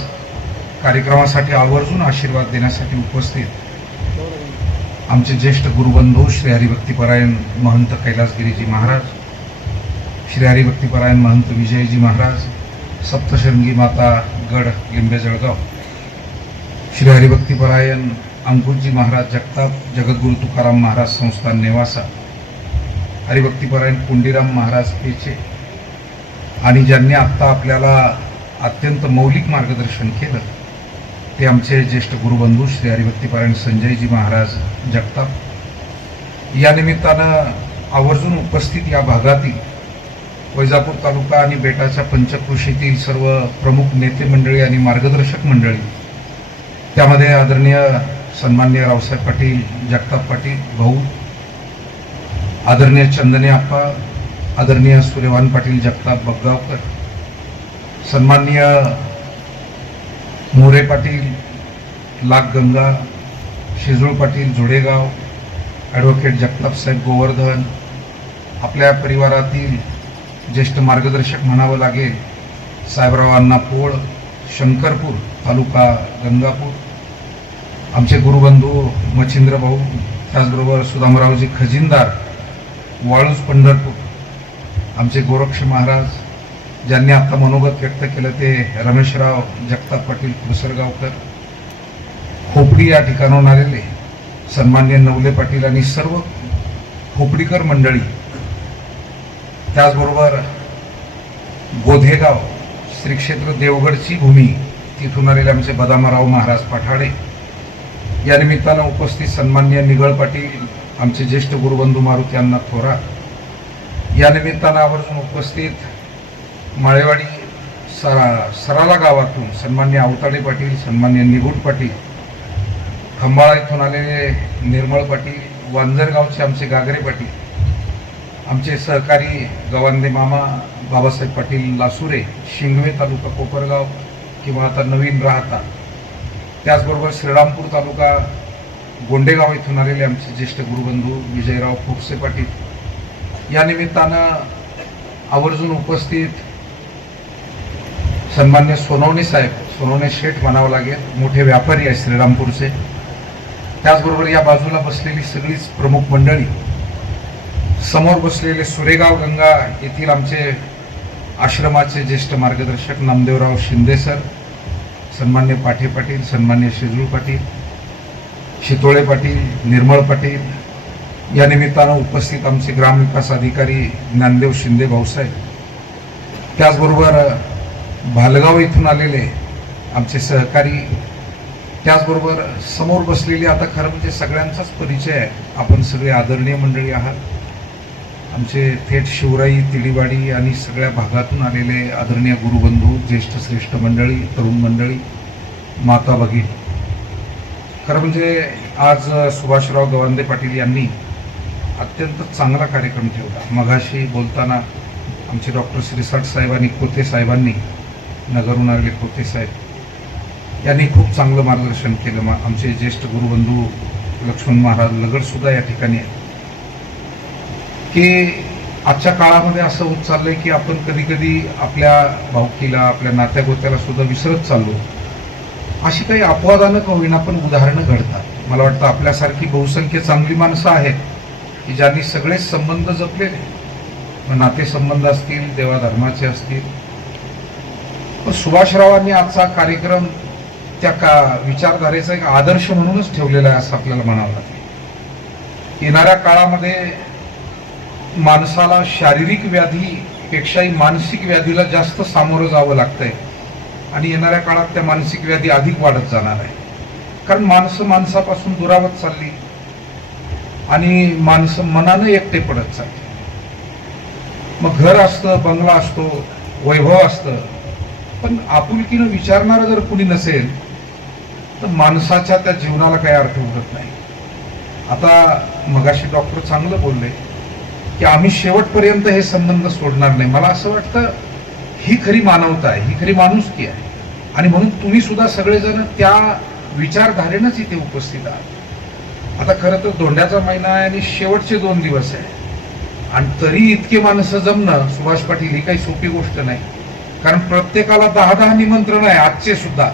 कार्यक्रमासाठी आवर्जून आशीर्वाद देण्यासाठी उपस्थित आमचे ज्येष्ठ गुरुबंधू श्री हरिभक्तीपरायण महंत कैलासगिरीजी महाराज, श्री हरिभक्तीपरायण महंत विजयजी महाराज, सप्तशृंगी माता गड लिंबे जळगाव, श्री हरिभक्तीपरायण अंकुशजी महाराज जगताप, जगद्गुरु तुकाराम महाराज संस्थान नेवासा, हरिभक्तीपरायण पुंडीराम महाराज पेचे, आणि ज्यांनी आत्ता आपल्याला अत्यंत मौलिक मार्गदर्शन केलं ते आमचे ज्येष्ठ गुरुबंधू श्री हरिभक्तीपरायण संजयजी महाराज जगताप. या निमित्तानं आवर्जून उपस्थित या भागातील वैजापूर तालुका आणि बेटाच्या पंचकृषीतील सर्व प्रमुख नेते मंडळी आणि मार्गदर्शक मंडळी, त्यामध्ये आदरणीय सन्माननीय रावसाहेब पाटील जगताप पाटील भाऊ, आदरणीय चंदने आप्पा, आदरणीय सूर्यवान पाटील जगताप बग्गावकर, सन्माननीय मोरे पाटील लागगंगा, शिजूळ पाटील जोडेगाव, ॲडव्होकेट जगताप साहेब गोवर्धन, आपल्या परिवारातील ज्येष्ठ मार्गदर्शक म्हणावं लागेल साहेबराव अण्णा पोळ, शंकरपूर तालुका गंगापूर, आमचे गुरुबंधू मच्छिंद्र भाऊ, त्याचबरोबर सुदामरावजी खजिनदार वाळूज पंढरपूर, आमचे गोरक्ष महाराज, ज्यांनी आता मनोगत व्यक्त केलं ते रमेशराव जगताप पाटील कुसरगावकर, खोपडी या ठिकाणाहून आलेले सन्मान्य नवले पाटील आणि सर्व खोपडीकर मंडळी, त्याचबरोबर गोधेगाव श्री क्षेत्र देवगडची भूमी तिथून आलेले आमचे बदामराव महाराज पठाडे, या निमित्तानं उपस्थित सन्मान्य निगळ पाटील, आमचे ज्येष्ठ गुरुबंधू मारुती अण्णा थोरात, या निमित्तानं आवर्जून उपस्थित माळेवाडी सराला गावातून सन्मान्य अवताडे पाटील, सन्मान्य निगुट पाटील, खंबाळा इथून आलेले निर्मळ पाटील, वांजरगावचे आमचे गागरे पाटील, आमचे सहकारी गवांदे मामा बाबासाहेब पाटील लासुरे, शिंगवे तालुका कोपरगाव किंवा आता नवीन राहता, त्याचबरोबर श्रीरामपूर तालुका गोंडेगाव इथून आलेले आमचे ज्येष्ठ गुरुबंधू विजयराव फुकसे पाटील, या निमित्तानं आवर्जून उपस्थित सन्मान्य सोनवणे साहेब, सोनवणे शेठ म्हणावं लागेल, मोठे व्यापारी आहे श्रीरामपूरचे, त्याचबरोबर या बाजूला बसलेली सगळीच प्रमुख मंडळी, समोर बसलेले सुरेगाव गंगा येथील आमचे आश्रमाचे ज्येष्ठ मार्गदर्शक नामदेवराव शिंदे सर, सन्मान्य पाठे पाटील, सन्मान्य शेजूळ पाटील, शितोळे पाटील, निर्मळ पाटील, या निमित्तानं उपस्थित आमचे ग्रामविकास अधिकारी ज्ञानदेव शिंदे भाऊसाहेब, त्याचबरोबर भालगाव इथून आलेले आमचे सहकारी, त्याचबरोबर समोर बसलेली, आता खरं म्हणजे सगळ्यांचाच परिचय आहे, आपण सगळे आदरणीय मंडळी आहात, आमचे थेट शिवराई, तिडीवाडी आणि सगळ्या भागातून आलेले आदरणीय गुरुबंधू, ज्येष्ठ श्रेष्ठ मंडळी, तरुण मंडळी, माता भगिनी. खरं म्हणजे आज सुभाषराव गवांदे पाटील यांनी अत्यंत चांगला कार्यक्रम ठेवला. मगाशी बोलताना आमचे डॉक्टर श्रीसाठ साहेबांनी, खोते साहेबांनी, नगरहून आलेले खोते साहेब यांनी खूप चांगलं मार्गदर्शन केलं. आमचे ज्येष्ठ गुरुबंधू लक्ष्मण महाराज लगड सुद्धा या ठिकाणी आहे. की आजच्या काळामध्ये असं होत चाललंय की आपण कधी कधी आपल्या भावकीला, आपल्या नात्यागोत्याला सुद्धा विसरत चाललो. अशी काही अपवादानं का होईना पण उदाहरणं घडतात. मला वाटतं आपल्यासारखी बहुसंख्य चांगली माणसं आहेत की ज्यांनी सगळेच संबंध जपलेले, नातेसंबंध असतील, देवाधर्माचे असतील. पण सुभाषरावांनी आजचा कार्यक्रम त्या विचारधारेचा एक आदर्श म्हणूनच ठेवलेला आहे असं आपल्याला म्हणावं लागेल. येणाऱ्या काळामध्ये माणसाला शारीरिक व्याधीपेक्षाही मानसिक व्याधीला जास्त सामोरं जावं लागतंय आणि येणाऱ्या काळात त्या मानसिक व्याधी अधिक वाढत जाणार आहे. कारण माणसं माणसापासून दुरावत चालली आणि माणसं मनानं एकटे पडत चालली. मग घर असतं, बंगला असतो, वैभव असतं, पण आपुलकीनं विचारणारं जर कुणी नसेल तर माणसाच्या त्या जीवनाला काही अर्थ उरत नाही. आता मगाशी डॉक्टर चांगलं बोलले की आम्ही शेवटपर्यंत हे संबंध सोडणार नाही. मला असं वाटतं ही खरी मानवता आहे, ही खरी माणुसकी आहे. आणि म्हणून तुम्ही सुद्धा सगळेजण त्या विचारधारेनंच इथे उपस्थित आहात. आता खरं तर धोंड्याचा महिना आहे आणि शेवटचे 2 दिवस आहे, आणि तरी इतके माणसं जमणं सुभाष पाटील ही काही सोपी गोष्ट नाही. कारण प्रत्येकाला 10-10 निमंत्रण आहे, आजचे सुद्धा.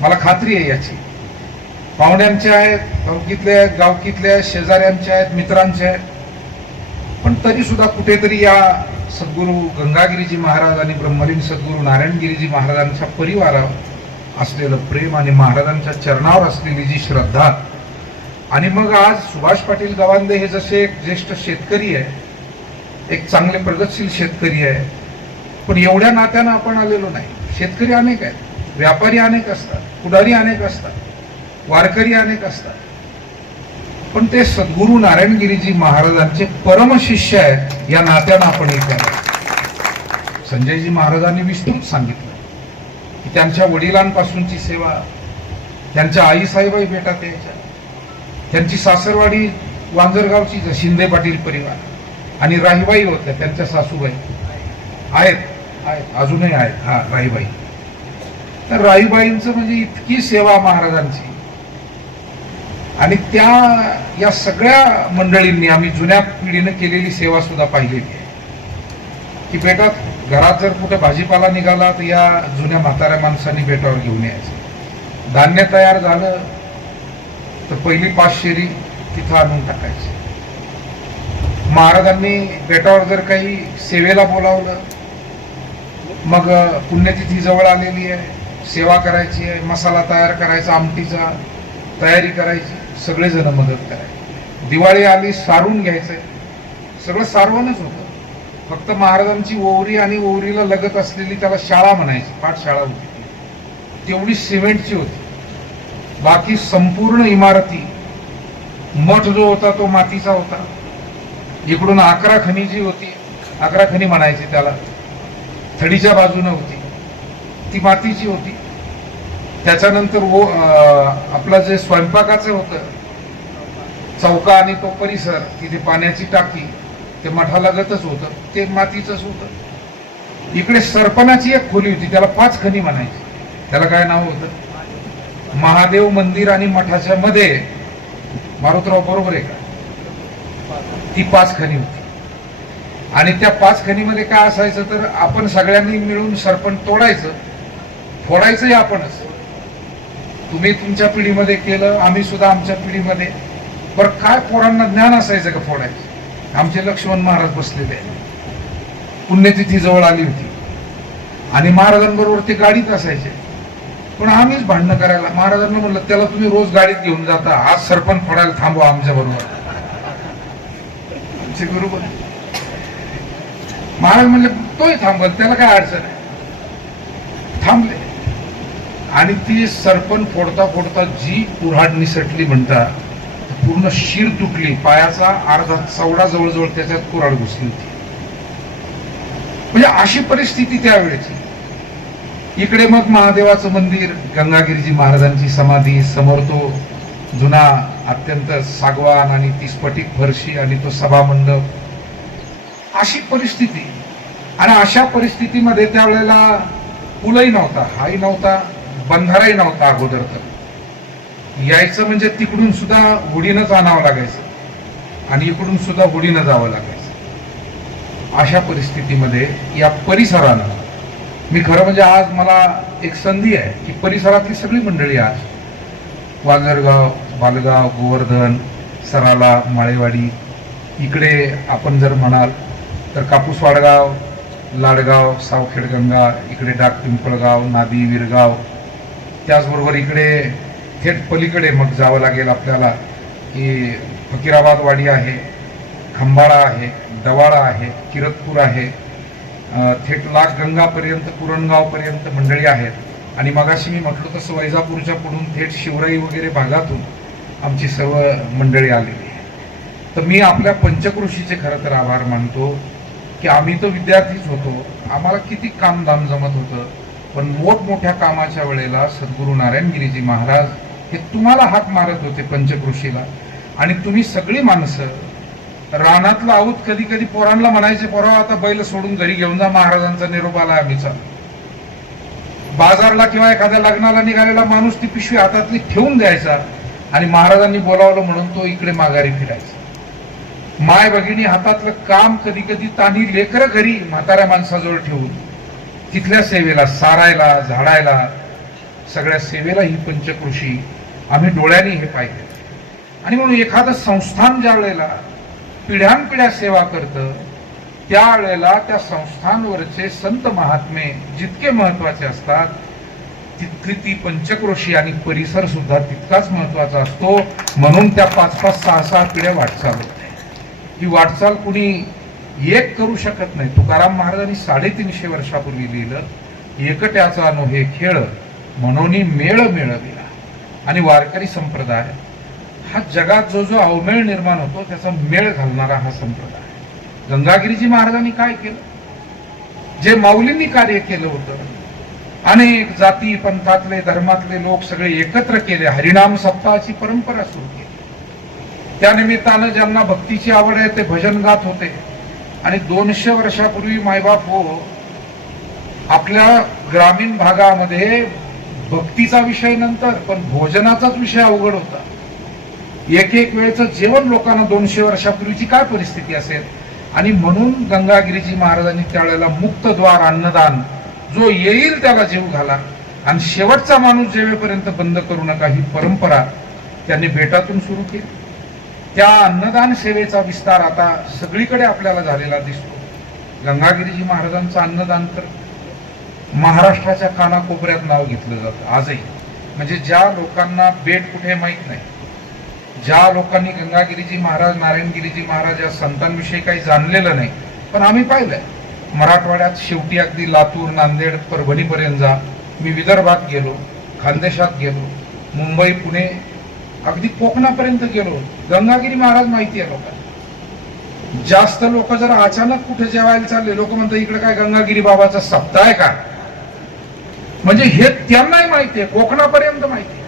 मला खात्री आहे याची. पाहुण्यांचे आहेत, गावकीतले आहेत, गावकीतले आहेत, शेजाऱ्यांचे आहेत, मित्रांचे आहेत. पण तरी सुद्धा कुठेतरी या सद्गुरू गंगागिरीजी महाराज आणि ब्रह्मलीन सद्गुरू नारायणगिरीजी महाराजांच्या परिवारावर असलेलं प्रेम आणि महाराजांच्या चरणावर असलेली जी श्रद्धा, आणि मग आज सुभाष पाटील गवांदे हे जसे एक ज्येष्ठ शेतकरी आहे, एक चांगले प्रगतशील शेतकरी आहे, पण एवढ्या नात्यानं आपण आलेलो नाही. शेतकरी अनेक आहेत, व्यापारी अनेक असतात, पुढारी अनेक असतात, वारकरी अनेक असतात, पण ते सद्गुरू नारायणगिरीजी महाराजांचे परमशिष्य आहेत या नात्यानं आपण इथे आलो. संजयजी महाराजांनी विस्तृत सांगितलं की त्यांच्या वडिलांपासूनची सेवा, त्यांच्या आई साहेबाई भेटत यायच्या, त्यांची सासरवाडी वांजरगावची शिंदे पाटील परिवार, आणि राहीबाई होत्या त्यांच्या सासूबाई आहेत अजूनही आहेत. हा, राहीबाई. तर राहीबाईंचं म्हणजे इतकी सेवा महाराजांची. आणि त्या या सगळ्या मंडळींनी आम्ही जुन्या पिढीनं केलेली सेवा सुद्धा पाहिलेली आहे. की बेटा घरात जर कुठे भाजीपाला निघाला तर या जुन्या म्हाताऱ्या माणसांनी बेटावर घेऊन यायचं. धान्य तयार झालं तर पहिली 5 शेरी तिथं आणून टाकायची. महाराजांनी बेटावर जर काही सेवेला बोलावलं, मग पुण्यतिथी जवळ आलेली आहे, सेवा करायची आहे, मसाला तयार करायचा, आमटीचा तयारी करायची, सगळेजण मदत करायची. दिवाळी आली, सारून घ्यायचंय, सगळं सारवणच होतं. फक्त महाराजांची ओवरी आणि ओवरीला लगत असलेली त्याला शाळा म्हणायची, पाठशाळा होती, तेवढी सिमेंटची होती. बाकी संपूर्ण इमारती, मठ जो होता तो मातीचा होता. इकडून 11 खणी जी होती, 11 खणी म्हणायची त्याला, थडीच्या बाजूने होती, ती मातीची होती. त्याच्यानंतर आपलं जे स्वयंपाकाचं होतं चौका आणि तो परिसर, तिथे पाण्याची टाकी, ते मठालगतच होतं, ते मातीचंच होतं. इकडे सरपणाची एक खोली होती, त्याला 5 खणी म्हणायची. त्याला काय नाव होतं? महादेव मंदिर आणि मठाच्या मध्ये. मारुतराव बरोबर आहे का? ती 5 खणी होती. आणि त्या 5 खणीमध्ये काय असायचं तर आपण सगळ्यांनी मिळून सरपण तोडायचं, फोडायचंही आपणच. तुम्ही तुमच्या पिढीमध्ये केलं, आम्ही सुद्धा आमच्या पिढीमध्ये. बरं काय पोरांना ज्ञान असायचं का फोडायचं? आमचे लक्ष्मण महाराज बसलेले, पुण्यतिथी जवळ आली होती आणि महाराजांबरोबर ते गाडीत असायचे. पण आम्हीच भांडणं करायला. महाराजांना म्हणलं त्याला तुम्ही रोज गाडीत घेऊन जाता, आज सरपण फोडायला थांबवा आमच्या बरोबर. आमचे बरोबर महाराज म्हणले तोही थांबल, त्याला काय अडचण आहे. थांबले. आणि ती सरपण फोडता फोडता जी कुऱ्हाड निसटली म्हणतात, पूर्ण शिर तुटली, पायाचा अर्धा चवडा जवळजवळ त्याच्यात कुऱ्हाड घुसली होती. म्हणजे अशी परिस्थिती त्यावेळेची. इकडे मग महादेवाचं मंदिर, गंगागिरीजी महाराजांची समाधी, समोर तो जुना अत्यंत सागवान आणि ती स्फटिक फरशी आणि तो सभामंडप, अशी परिस्थिती. आणि अशा परिस्थितीमध्ये त्यावेळेला पूलही नव्हता, हाही नव्हता, बंधाराही नव्हता अगोदर. तर यायचं म्हणजे तिकडून सुद्धा होडीनंच आणावं लागायचं आणि इकडून सुद्धा होडीनं जावं लागायचं. अशा परिस्थितीमध्ये या परिसरानं, मी खरं म्हणजे आज मला एक संधी आहे की परिसरातली सगळी मंडळी आज वांजरगाव, बालगाव, गोवर्धन, सराला, माळेवाडी, इकडे आपण जर म्हणाल तर कापूसवाडगाव, लाडगाव, सावखेडगंगा, इकडे डाक पिंपळगाव, नादी, विरगाव, त्याचबरोबर इकडे थेट पलीकडे मग जावं लागेल आपल्याला की फकीराबाद वाडी आहे, खंबाळा आहे, दवाडा आहे, किरतपूर आहे, थेट लाख गंगापर्यंत, पुरणगावपर्यंत मंडळी आहेत. आणि मगाशी मी म्हटलं तसं वैजापूरच्या पुढून थेट शिवराई वगैरे भागातून आमची सर्व मंडळी आलेली आहे. तर मी आपल्या पंचक्रोशीचे खरं तर आभार मानतो की आम्ही तर विद्यार्थीच होतो, आम्हाला किती कामधाम जमत होतं, पण मोठमोठ्या कामाच्या वेळेला सद्गुरू नारायणगिरीजी महाराज हे तुम्हाला हाक मारत होते पंचक्रोशीला. आणि तुम्ही सगळी माणसं रानातलं आऊत कधी कधी पोरांना म्हणायचे, पोराव आता बैल सोडून घरी घेऊन जा, महाराजांचा निरोप आला आम्ही चालू. बाजारला किंवा एखाद्या लग्नाला निघालेला माणूस ती पिशवी हातातली ठेवून द्यायचा आणि महाराजांनी बोलावलं म्हणून तो इकडे माघारी फिरायचा. माय भगिनी हातातलं काम कधी कधी तानी लेकरं घरी म्हाताऱ्या माणसाजवळ ठेवून तिथल्या सेवेला, सारायला, झाडायला, सगळ्या सेवेला ही पंचकृषी आम्ही डोळ्यांनी हे पाहिजे. आणि म्हणून एखादं संस्थान ज्या वेळेला पिढ्यानपिढ्या सेवा करतं त्यावेळेला त्या संस्थांवरचे संत महात्मे जितके महत्वाचे असतात तितकी ती पंचक्रोशी आणि परिसर सुद्धा तितकाच महत्वाचा असतो. म्हणून त्या 5-5, 6-6 पिढ्या वाटचाल होते. ही वाटचाल कुणी एक करू शकत नाही. तुकाराम महाराजांनी 350 वर्षापूर्वी लिहिलं, एकट्याचा नोहे खेळ म्हणून मेळ मेळविला. आणि वारकरी संप्रदाय हा जगात जो जो अवमेळ निर्माण होतो त्याचा मेळ घालणारा हा संप्रदाय. गंगागिरीजी महाराजांनी काय केलं, जे माऊलींनी कार्य केलं होतं, अनेक जाती पंथातले धर्मातले लोक सगळे एकत्र केले, हरिनाम सप्ताहाची परंपरा सुरू केली. त्या निमित्तानं ज्यांना भक्तीची आवड आहे ते भजन गात होते. आणि 200 वर्षापूर्वी मायबाप हो आपल्या ग्रामीण भागामध्ये भक्तीचा विषय नंतर पण भोजनाचाच विषय अवघड होता. एक वेळेचं जेवण लोकांना 200 वर्षापूर्वीची काय परिस्थिती असेल. आणि म्हणून गंगागिरीजी महाराजांनी त्यावेळेला मुक्तद्वार अन्नदान, जो येईल त्याला जीव घाला आणि शेवटचा माणूस जेवेपर्यंत बंद करू नका, ही परंपरा त्यांनी बेटातून सुरू केली. त्या अन्नदान सेवेचा विस्तार आता सगळीकडे आपल्याला झालेला दिसतो. गंगागिरीजी महाराजांचं अन्नदान तर महाराष्ट्राच्या कानाकोपऱ्यात नाव घेतलं जातं आजही. म्हणजे ज्या लोकांना बेट कुठे माहीत नाही, ज्या लोकांनी गंगागिरीजी महाराज, नारायणगिरीजी महाराज या संतांविषयी काही जाणलेलं नाही, पण आम्ही पाहिलंय मराठवाड्यात शेवटी अगदी लातूर, नांदेड, परभणीपर्यंत जा. मी विदर्भात गेलो, खानदेशात गेलो, मुंबई, पुणे, अगदी कोकणापर्यंत गेलो. गंगागिरी महाराज माहिती आहे लोकांना. जास्त लोक जर अचानक कुठे जेवायला चालले, लोक म्हणतात इकडे काय गंगागिरी बाबाचा सप्ताह आहे का, म्हणजे हे त्यांनाही माहिती आहे, कोकणापर्यंत माहिती आहे.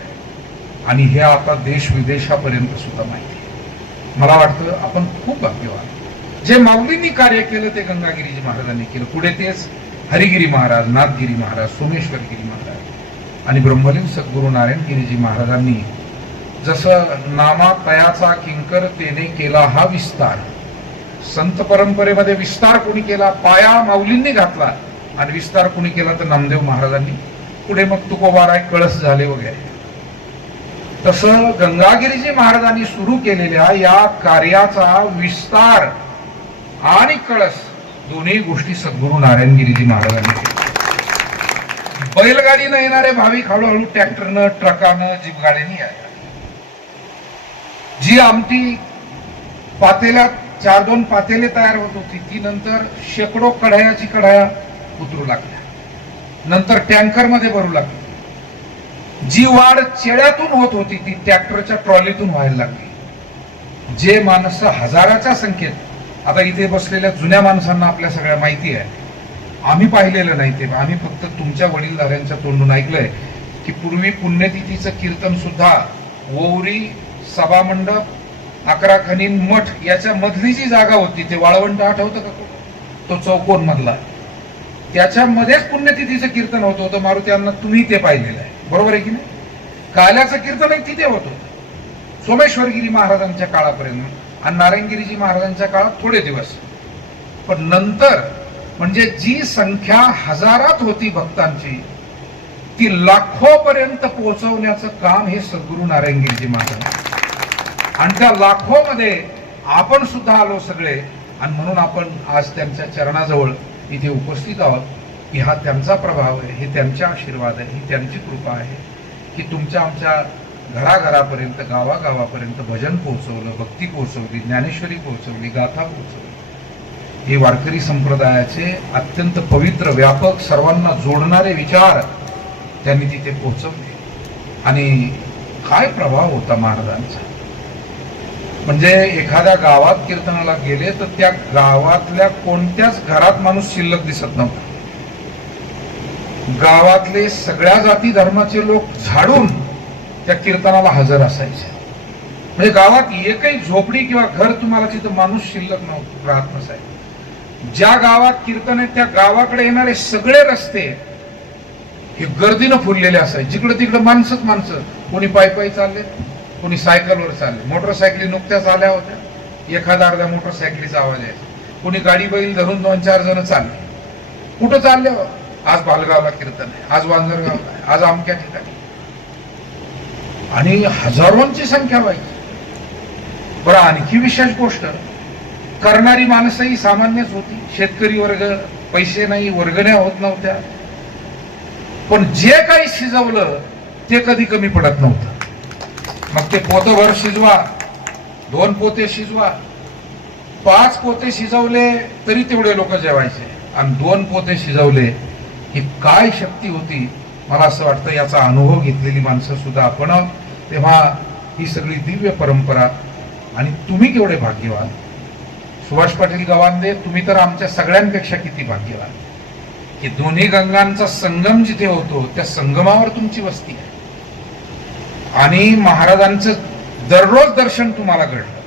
आणि हे आता देश विदेशापर्यंत सुद्धा माहिती आहे. मला वाटतं आपण खूप भाग्यवान. जे माऊलींनी कार्य केलं ते गंगागिरीजी महाराजांनी केलं. पुढे तेच हरिगिरी महाराज, नाथगिरी महाराज, सोमेश्वरगिरी महाराज आणि ब्रह्मलीन सद्गुरू नारायणगिरीजी महाराजांनी जसं नामा तयाचा किंकर तेने केला हा विस्तार. संत परंपरेमध्ये विस्तार कोणी केला, पाया माऊलींनी घातला आणि विस्तार कोणी केला तर नामदेव महाराजांनी. पुढे मग तुकोबाराय, कळस झाले वगैरे. तसं गंगागिरीजी महाराजांनी सुरू केलेल्या या कार्याचा विस्तार आणि कळस दोन्ही गोष्टी सद्गुरू नारायणगिरीजी महाराजांनी केल्या. बैलगाडीनं येणारे भाविक हळूहळू ट्रॅक्टरनं, ट्रकानं, जीपगाडीने यायला. जी आमटी पातेल्यात 4-2 पातेले तयार होत होती ती नंतर शेकडो कढायाची कढाया उतरू लागल्या, नंतर टँकर मध्ये भरू लागली. जी वाढ चेड्यातून होत होती ती ट्रॅक्टरच्या ट्रॉलीतून व्हायला लागली. जे माणसं हजाराच्या संख्येत, आता इथे बसलेल्या जुन्या माणसांना आपल्या सगळ्या माहिती आहे, आम्ही पाहिलेलं नाही ते, आम्ही फक्त तुमच्या वडीलधाऱ्यांच्या तोंडून ऐकलंय की पूर्वी पुण्यतिथीचं कीर्तन सुद्धा ओवरी, सभामंडप, 11 खनीन, मठ याच्या मधली जी जागा होती ते वाळवंट आठवतं का, तो चौकोन मधला, त्याच्यामध्येच पुण्यतिथीचं कीर्तन होत होतं. मारुत्यांना तुम्ही ते पाहिलेलं आहे, बरोबर आहे की नाही. काल्याचं कीर्तन तिथे होत होतं सोमेश्वरगिरी महाराजांच्या काळापर्यंत आणि नारायणगिरीजी महाराजांच्या काळात थोडे दिवस. पण नंतर म्हणजे जी संख्या हजारात होती भक्तांची ती लाखोपर्यंत पोहोचवण्याचं काम हे सद्गुरू नारायणगिरीजी महाराज. आणि त्या लाखोमध्ये आपण सुद्धा आलो सगळे. आणि म्हणून आपण आज त्यांच्या चरणाजवळ इथे उपस्थित आहोत की हा त्यांचा प्रभाव आहे, हे त्यांचे आशीर्वाद आहे, ही त्यांची कृपा आहे की तुमच्या आमच्या घराघरापर्यंत, गावागावापर्यंत भजन पोहोचवलं, भक्ती पोहोचवली, ज्ञानेश्वरी पोहोचवली, गाथा पोहोचवली. हे वारकरी संप्रदायाचे अत्यंत पवित्र, व्यापक, सर्वांना जोडणारे विचार त्यांनी तिथे पोहोचवले. आणि काय प्रभाव होता महाराजांचा. म्हणजे एखाद्या गावात कीर्तनाला गेले तर त्या गावातल्या कोणत्याच घरात माणूस शिल्लक दिसत नव्हता. गावातले सगळ्या जाती धर्माचे लोक झाडून त्या कीर्तनाला हजर असायचे. म्हणजे गावात एकही झोपडी किंवा घर तुम्हाला तिथं माणूस शिल्लक राहत नसायचं. ज्या गावात कीर्तन आहे त्या गावाकडे येणारे सगळे रस्ते हे गर्दीनं फुललेले असायचे. जिकडं तिकडं माणसंच माणसं. कोणी पायी चालले, कोणी सायकलवर चालले. मोटरसायकली नुकत्याच आल्या होत्या, एखादा अर्धा मोटरसायकलीचा आवाज यायचा. कोणी गाडी बैल धरून 2-4 जण चालले. कुठं चालले? आज बालगावला कीर्तन आहे, आज वांजरगावला आहे, आज अमक्या ठिकाणी. आणि हजारोंची संख्या व्हायची. बरं, आणखी विशेष गोष्ट, करणारी माणसंही सामान्यच होती. शेतकरी वर्ग, पैसे नाही, वर्गण्या होत नव्हत्या. पण जे काही शिजवलं ते कधी कमी पडत नव्हतं. मग ते पोतभर शिजवा, 2 पोते शिजवा, 5 पोते शिजवले तरी तेवढे लोक जेवायचे. आणि 2 पोते शिजवले, ही काय शक्ती होती. मला असं वाटतं याचा अनुभव घेतलेली माणसं सुद्धा आपण आहोत. तेव्हा ही सगळी दिव्य परंपरा. आणि तुम्ही केवढे भाग्यवान सुभाष पाटील गवांदे, तुम्ही तर आमच्या सगळ्यांपेक्षा किती भाग्यवान की दोन्ही गंगांचा संगम जिथे होतो त्या संगमावर तुमची वस्ती आहे. आणि महाराजांचं दररोज दर्शन तुम्हाला घडलं.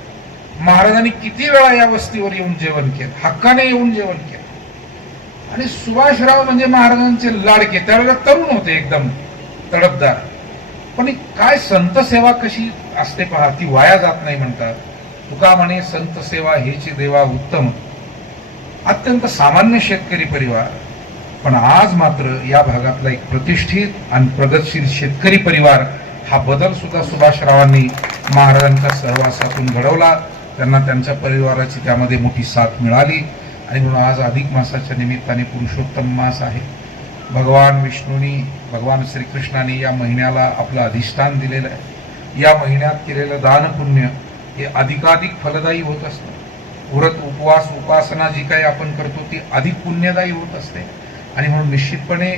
महाराजांनी किती वेळा या वस्तीवर येऊन जेवण केलं, हक्काने येऊन जेवण केलं. आणि सुभाषराव म्हणजे महाराजांचे लाडके. त्यावेळेला तरुण होते, एकदम तडफदार. पण काय संत सेवा कशी असते पहा, ती वाया जात नाही म्हणतात. तुका म्हणे संत सेवा हेची देवा उत्तम. अत्यंत सामान्य शेतकरी परिवार, पण आज मात्र या भागातला एक प्रतिष्ठित आणि प्रगतशील शेतकरी परिवार. हा बदल सुद्धा सुभाषरावांनी महाराजांच्या सहवासातून घडवला. त्यांना त्यांच्या परिवाराची त्यामध्ये मोठी साथ मिळाली. आणि म्हणून आज अधिक मासाच्या निमित्ताने पुरुषोत्तम मास आहे. भगवान विष्णूंनी, भगवान श्रीकृष्णाने या महिन्याला आपलं अधिष्ठान दिलेलं आहे. या महिन्यात केलेलं दान पुण्य हे अधिकाधिक फलदायी होत असतं. व्रत, उपवास, उपासना जी काही आपण करतो ती अधिक पुण्यदायी होत असते. आणि म्हणून निश्चितपणे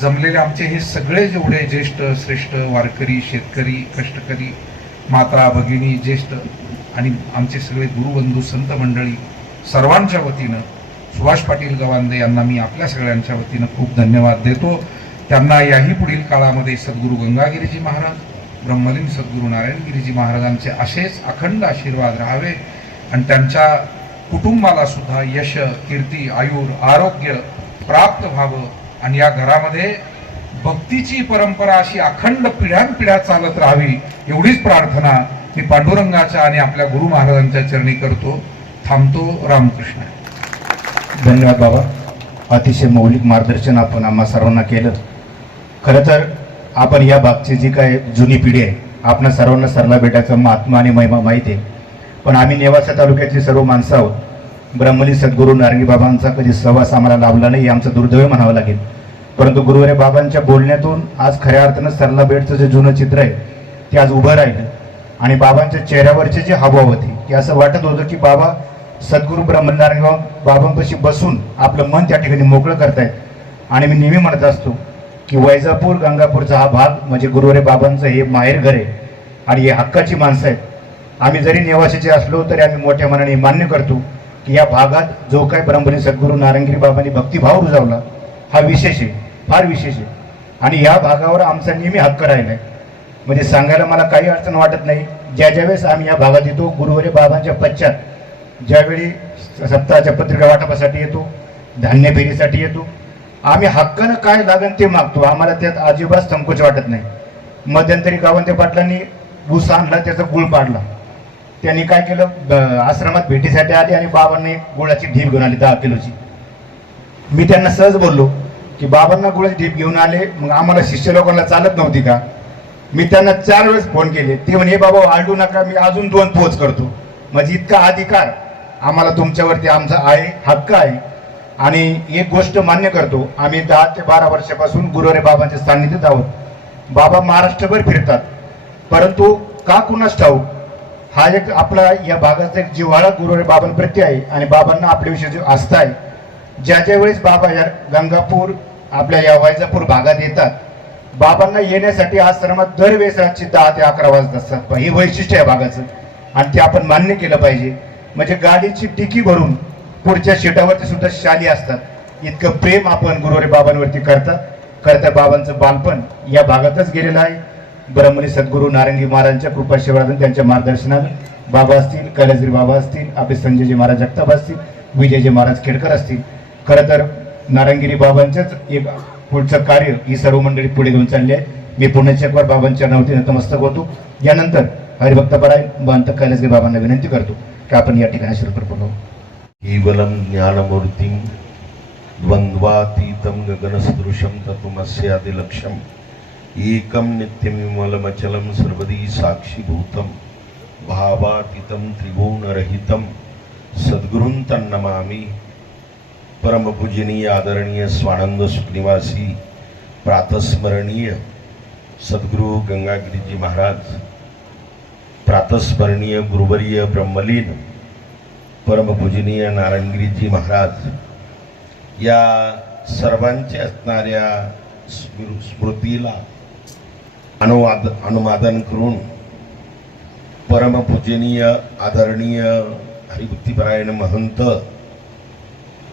जमलेले आमचे हे सगळे जेवढे ज्येष्ठ श्रेष्ठ वारकरी, शेतकरी, कष्टकरी, माता भगिनी, ज्येष्ठ आणि आमचे सगळे गुरुबंधू, संत मंडळी, सर्वांच्या वतीनं सुभाष पाटील गवांदे यांना मी आपल्या सगळ्यांच्या वतीनं खूप धन्यवाद देतो. त्यांना याही पुढील काळामध्ये सद्गुरू गंगागिरीजी महाराज, ब्रह्मलीन सद्गुरू नारायणगिरीजी महाराजांचे असेच अखंड आशीर्वाद राहावे. आणि त्यांच्या कुटुंबाला सुद्धा यश, कीर्ती, आयुर, आरोग्य प्राप्त व्हावं. आणि या घरामध्ये भक्तीची परंपरा अशी अखंड पिढ्यानपिढ्या चालत राहावी, एवढीच प्रार्थना मी पांडुरंगाच्या आणि आपल्या गुरु महाराजांच्या चरणी करतो. थांबतो. रामकृष्ण. धन्यवाद बाबा. अतिशय मौलिक मार्गदर्शन आपण आम्हा सर्वांना केलं. खरं तर आपण या भागची जी काय जुनी पिढी आहे, आपणा सर्वांना सरला भेटायचं महात्मा आणि महिमा माहिती आहे. पण आम्ही नेवासा तालुक्याची सर्व माणसं आहोत. ब्रह्मलीन सद्गुरू नारंगी बाबांचा कधी सहवास आम्हाला लाभला नाही, आमचं दुर्दैव म्हणावं लागेल. परंतु गुरुवारे बाबांच्या बोलण्यातून आज खऱ्या अर्थानं सरला भेटचं जे जुनं चित्र आहे ते आज उभं राहिलं. आणि बाबांच्या चेहऱ्यावरचे जे हावभाव होते की असं वाटत होतं की बाबा सद्गुरू ब्रह्मलीन नारंगी बाबांपाशी बसून आपलं मन त्या ठिकाणी मोकळं करतायत. आणि मी नेहमी म्हणत असतो की वैजापूर गंगापूरचा हा भाग म्हणजे गुरुवारे बाबांचं हे माहेर घर आहे आणि हे हक्काची माणसं आहेत. आम्ही जरी नेवासीचे असलो तरी आम्ही मोठ्या मनाने मान्य करतो की या भागात जो काय ब्रह्मलीन सद्गुरू नारायणगिरी बाबांनी भक्तिभाव रुजवला हा विशेष आहे, फार विशेष आहे. आणि या भागावर आमचा नेहमी हक्क राहिला आहे. म्हणजे सांगायला मला काही अडचण वाटत नाही. ज्यावेळेस आम्ही या भागात येतो, गुरुवारी बाबांच्या पश्चात ज्यावेळी सप्ताहाच्या पत्रिका वाटपासाठी येतो, धान्य फेरीसाठी येतो, आम्ही हक्कानं काय लागेल ते मागतो. आम्हाला त्यात अजिबात संकोच वाटत नाही. मध्यंतरी गावंते पाटलांनी ऊस आणला, त्याचा गुळ पाडला. त्यांनी काय केलं, आश्रमात भेटीसाठी आले आणि बाबांनी गुळाची ढीप घेऊन आली 10 किलोची. मी त्यांना सहज बोललो की बाबांना गुळाची ढीप घेऊन आले, मग आम्हाला शिष्य लोकांना चालत नव्हती का? मी त्यांना 4 वेळेस फोन केले. ते म्हणे बाबा आरडू नका, मी अजून 2 पोच करतो. म्हणजे इतका अधिकार आम्हाला तुमच्यावरती आमचा आहे, हक्क आहे. आणि एक गोष्ट मान्य करतो, आम्ही 10 ते 12 वर्षापासून गुरुवारे बाबांच्या सान्निध्यात आहोत. बाबा महाराष्ट्रभर फिरतात, परंतु का कुणास ठाऊक हा एक आपला या भागाचा एक जिव्हाळा गुरुवारे बाबांप्रती आहे. आणि बाबांना आपल्याविषयी जो आस्था आहे. ज्या वेळेस बाबा या गंगापूर आपल्या या वैजापूर भागात येतात, बाबांना येण्यासाठी आश्रमात दरवेळेस रात्री 10 ते 11 वाजत असतात. ही वैशिष्ट्य आहे भागाचं आणि ते आपण मान्य केलं पाहिजे. म्हणजे गाडीची टिकी भरून पुढच्या सीटावरती सुद्धा शाली असतात. इतकं प्रेम आपण गुरुवारे बाबांवरती करतात. खरं तर बाबांचं बालपण या भागातच गेलेलं आहे. ब्रह्मलीन सद्गुरू नारंगी महाराजांच्या कृपाशीर्वादाने त्यांच्या मार्गदर्शनाने बाबा असतील, कैलासगिरी बाबा असतील, आपले संजयजी महाराज जगताप असतील, विजयजी महाराज खेडकर असतील. खरं तर नारंगिरी बाबांचेच एक पुढचं कार्य ही सर्व मंडळी पुढे घेऊन चालली आहे. मी पुण्यचक्र बाबांच्या नावाने नतमस्तक होतो. यानंतर हरिभक्तपरायण महंत कैलासगिरी बाबांना विनंती करतो की आपण या ठिकाणी श्रीकृपा करू. केवलं ज्ञानमूर्तिं द्वंद्वातीतं गगनसदृशं तत्त्वमस्यादिलक्ष्यम् एकं नित्यमिमलमचलं सर्वदी साक्षीभूतं भावातीतं त्रिगुणरहितं सद्गुरुं तन्नमामि. परमपूजनीय आदरणीय स्वानंद सुखनिवासी प्रातस्मरणीय सद्गुरु गंगागिरीजी महाराज, प्रातस्मरणीय गुरुवर्य ब्रह्मलीन परमपूजनीय नारायणगिरीजी महाराज, या सर्वांच्या असणाऱ्या स्मृतीला अनुवादन करून परमपूजनीय आदरणीय हरिभक्तिपरायण महंत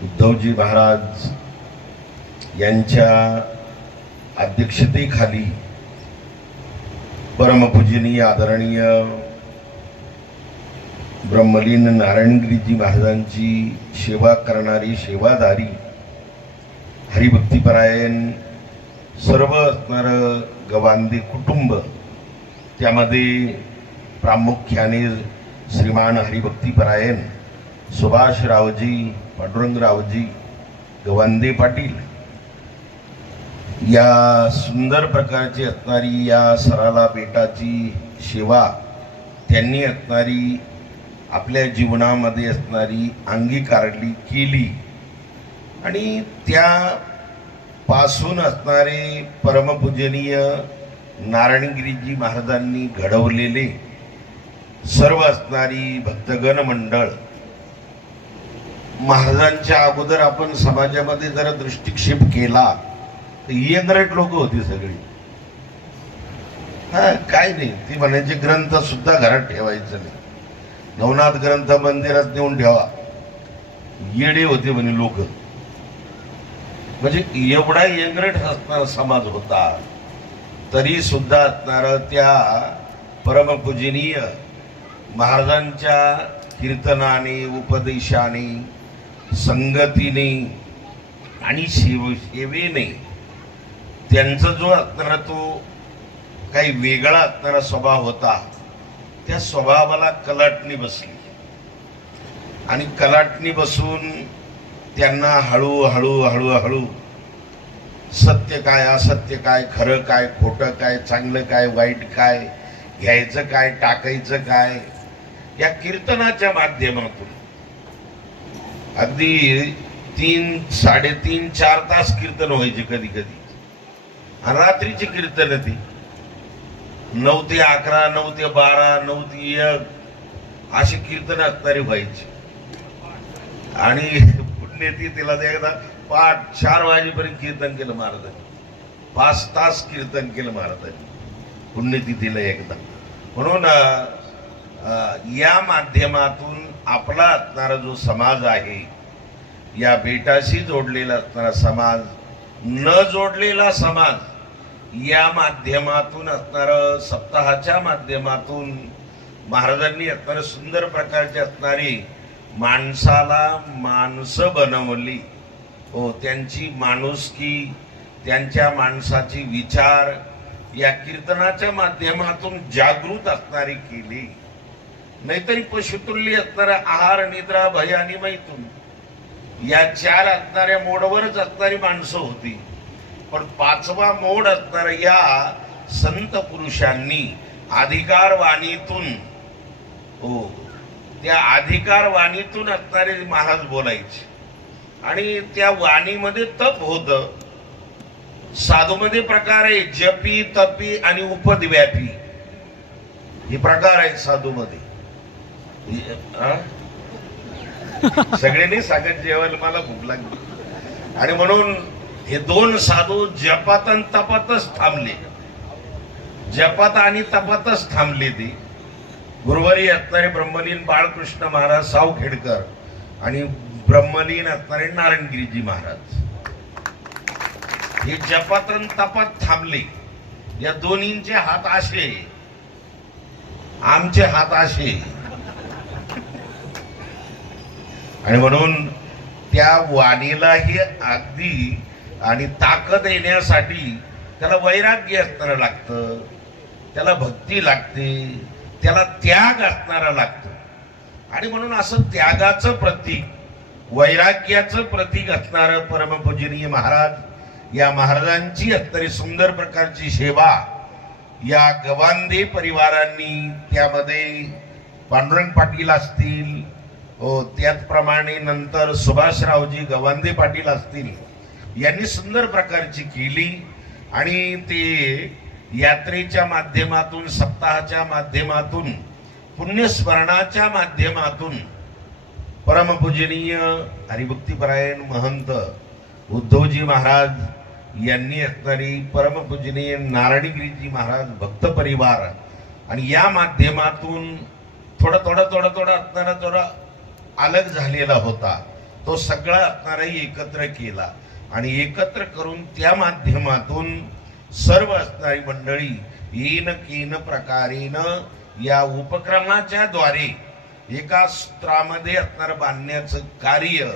उद्धवजी महाराज यांच्या अध्यक्षतेखाली परमपूजनीय आदरणीय ब्रह्मलीन नारायणगिरीजी महाराजांची सेवा करणारी सेवाधारी हरिभक्तिपरायण सर्व असणारं गवांदे कुटुंब, त्यामध्ये प्रामुख्याने श्रीमान हरिभक्तिपरायण सुभाषरावजी पांडुरंगरावजी गवांदे पाटील, या सुंदर प्रकारची असणारी या सराला बेटाची सेवा त्यांनी असणारी आपल्या जीवनामध्ये असणारी अंगीकारली केली आणि त्यापासून असणारे परमपूजनीय नारायणगिरीजी महाराजांनी घडवलेले सर्व असणारी भक्तगण मंडळ, महाराजांच्या अगोदर आपण समाजामध्ये जरा दृष्टिक्षेप केला तर येंगरट लोक होती सगळी. काय नाही, ती म्हणायचे ग्रंथ सुद्धा घरात ठेवायचं नाही, नवनाथ ग्रंथ मंदिरात नेऊन ठेवा. येडे होते म्हणे लोक. म्हणजे एवढा येंगरट असणारा समाज होता, तरी सुद्धा असणारा त्या परमपूजनीय महाराजांच्या कीर्तनाने, उपदेशाने, संगतीने आणि सेवेने त्यांचा जो असणारा तो काही वेगळा असणारा स्वभाव होता, त्या स्वभावाला कलाटणी बसली आणि कलाटणी बसून त्यांना हळूहळू हळूहळू सत्य काय, असत्य काय, खरं काय, खोटं काय, चांगलं काय, वाईट काय, घ्यायचं काय, टाकायचं काय, या कीर्तनाच्या माध्यमातून अगदी 3, 3.5, 4 तास कीर्तन व्हायचे कधी कधी. आणि रात्रीची कीर्तन ती 9 ते 11, 9 ते 12, 9 ते 1 अशी कीर्तन असणारी व्हायची. आणि पुण्यती तिला एकदा 4 वाजेपर्यंत कीर्तन केलं महाराजांनी, 5 तास कीर्तन केलं महाराजांनी पुण्यतिथीला एकदा. म्हणून या माध्यमातून आपला असणारा जो समाज आहे, या बेटाशी जोडलेला असणारा समाज, न जोडलेला समाज, या माध्यमातून असणारं सप्ताहाच्या माध्यमातून महाराजांनी असणारं सुंदर प्रकारची असणारी माणसाला माणसं बनवली. हो, त्यांची माणुसकी, त्यांच्या माणसाची विचार या कीर्तनाच्या माध्यमातून जागृत असणारी केली. नाहीतरी पशुतुल्य असणारा आहार, निद्रा, भय आणि मैथुन या 4 असणाऱ्या मोडवरच असणारी माणसं होती. पण 5वा मोड असणाऱ्या या संत पुरुषांनी अधिकार वाणीतून, हो, त्या अधिकार वाणीतून असणारे महाराज बोलायचे आणि त्या वाणीमध्ये तप होतं. साधूमध्ये प्रकार आहे जपी, तपी आणि उपद्व्यापी, हे प्रकार आहेत साधूमध्ये. सगळ्यांनी सांगत जेवायला मला भूक लागली. आणि म्हणून हे 2 साधू जपात आणि तपातच थांबले, जपात आणि तपातच थांबले. ते गुरुवारी असणारे ब्रह्मलीन बाळकृष्ण महाराज सावखेडकर आणि ब्रह्मलीन असणारे नारायणगिरीजी महाराज, हे जपात आणि तपात थांबले. या दोन्हींचे हात असे, आमचे हात असे. आणि म्हणून त्या वाणीलाही अगदी आणि ताकद येण्यासाठी त्याला वैराग्य असणारं लागतं, त्याला भक्ती लागते, त्याला त्याग असणारा लागतो. आणि म्हणून असं त्यागाचं प्रतीक, वैराग्याचं प्रतीक असणारं परमपूजनीय महाराज, या महाराजांची अत्यंत सुंदर प्रकारची सेवा या गवांदे परिवारांनी, त्यामध्ये पांडुरंग पाटील असतील, त्याचप्रमाणे नंतर सुभाषरावजी गवांदे पाटील असतील, यांनी सुंदर प्रकारची केली. आणि ते यात्रेच्या माध्यमातून, सप्ताहाच्या माध्यमातून, पुण्यस्मरणाच्या माध्यमातून परमपूजनीय हरिभक्तीपरायण महंत उद्धवजी महाराज यांनी असणारी परमपूजनीय नारायणगिरीजी महाराज भक्त परिवार, आणि या माध्यमातून थोडा असणारा थोडा अलग झालेला होता, तो सगळा असणाराही एकत्र केला. आणि एकत्र करून त्या माध्यमातून सर्व असणारी मंडळी येन केन प्रकारेनं या उपक्रमाच्या द्वारे एका सूत्रामध्ये असणारं बांधण्याचं कार्य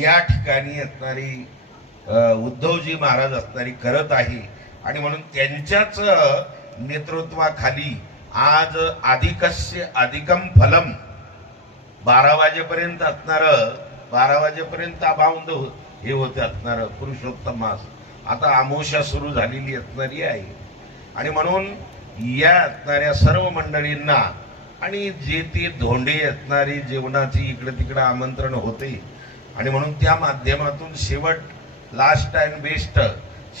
या ठिकाणी असणारी उद्धवजी महाराज असणारी करत आहे. आणि म्हणून त्यांच्याच नेतृत्वाखाली आज अधिकस्य अधिकम फलम 12 वाजेपर्यंत असणारं, 12 वाजेपर्यंत अभावंद हे होते असणारं पुरुषोत्तम मास, आता अमावस्या सुरू झालेली असणारी आहे. आणि म्हणून या असणाऱ्या सर्व मंडळींना आणि जे ते धोंडे असणारी जेवणाची इकडे तिकडे आमंत्रण होते. आणि म्हणून त्या माध्यमातून शेवट, लास्ट अँड बेस्ट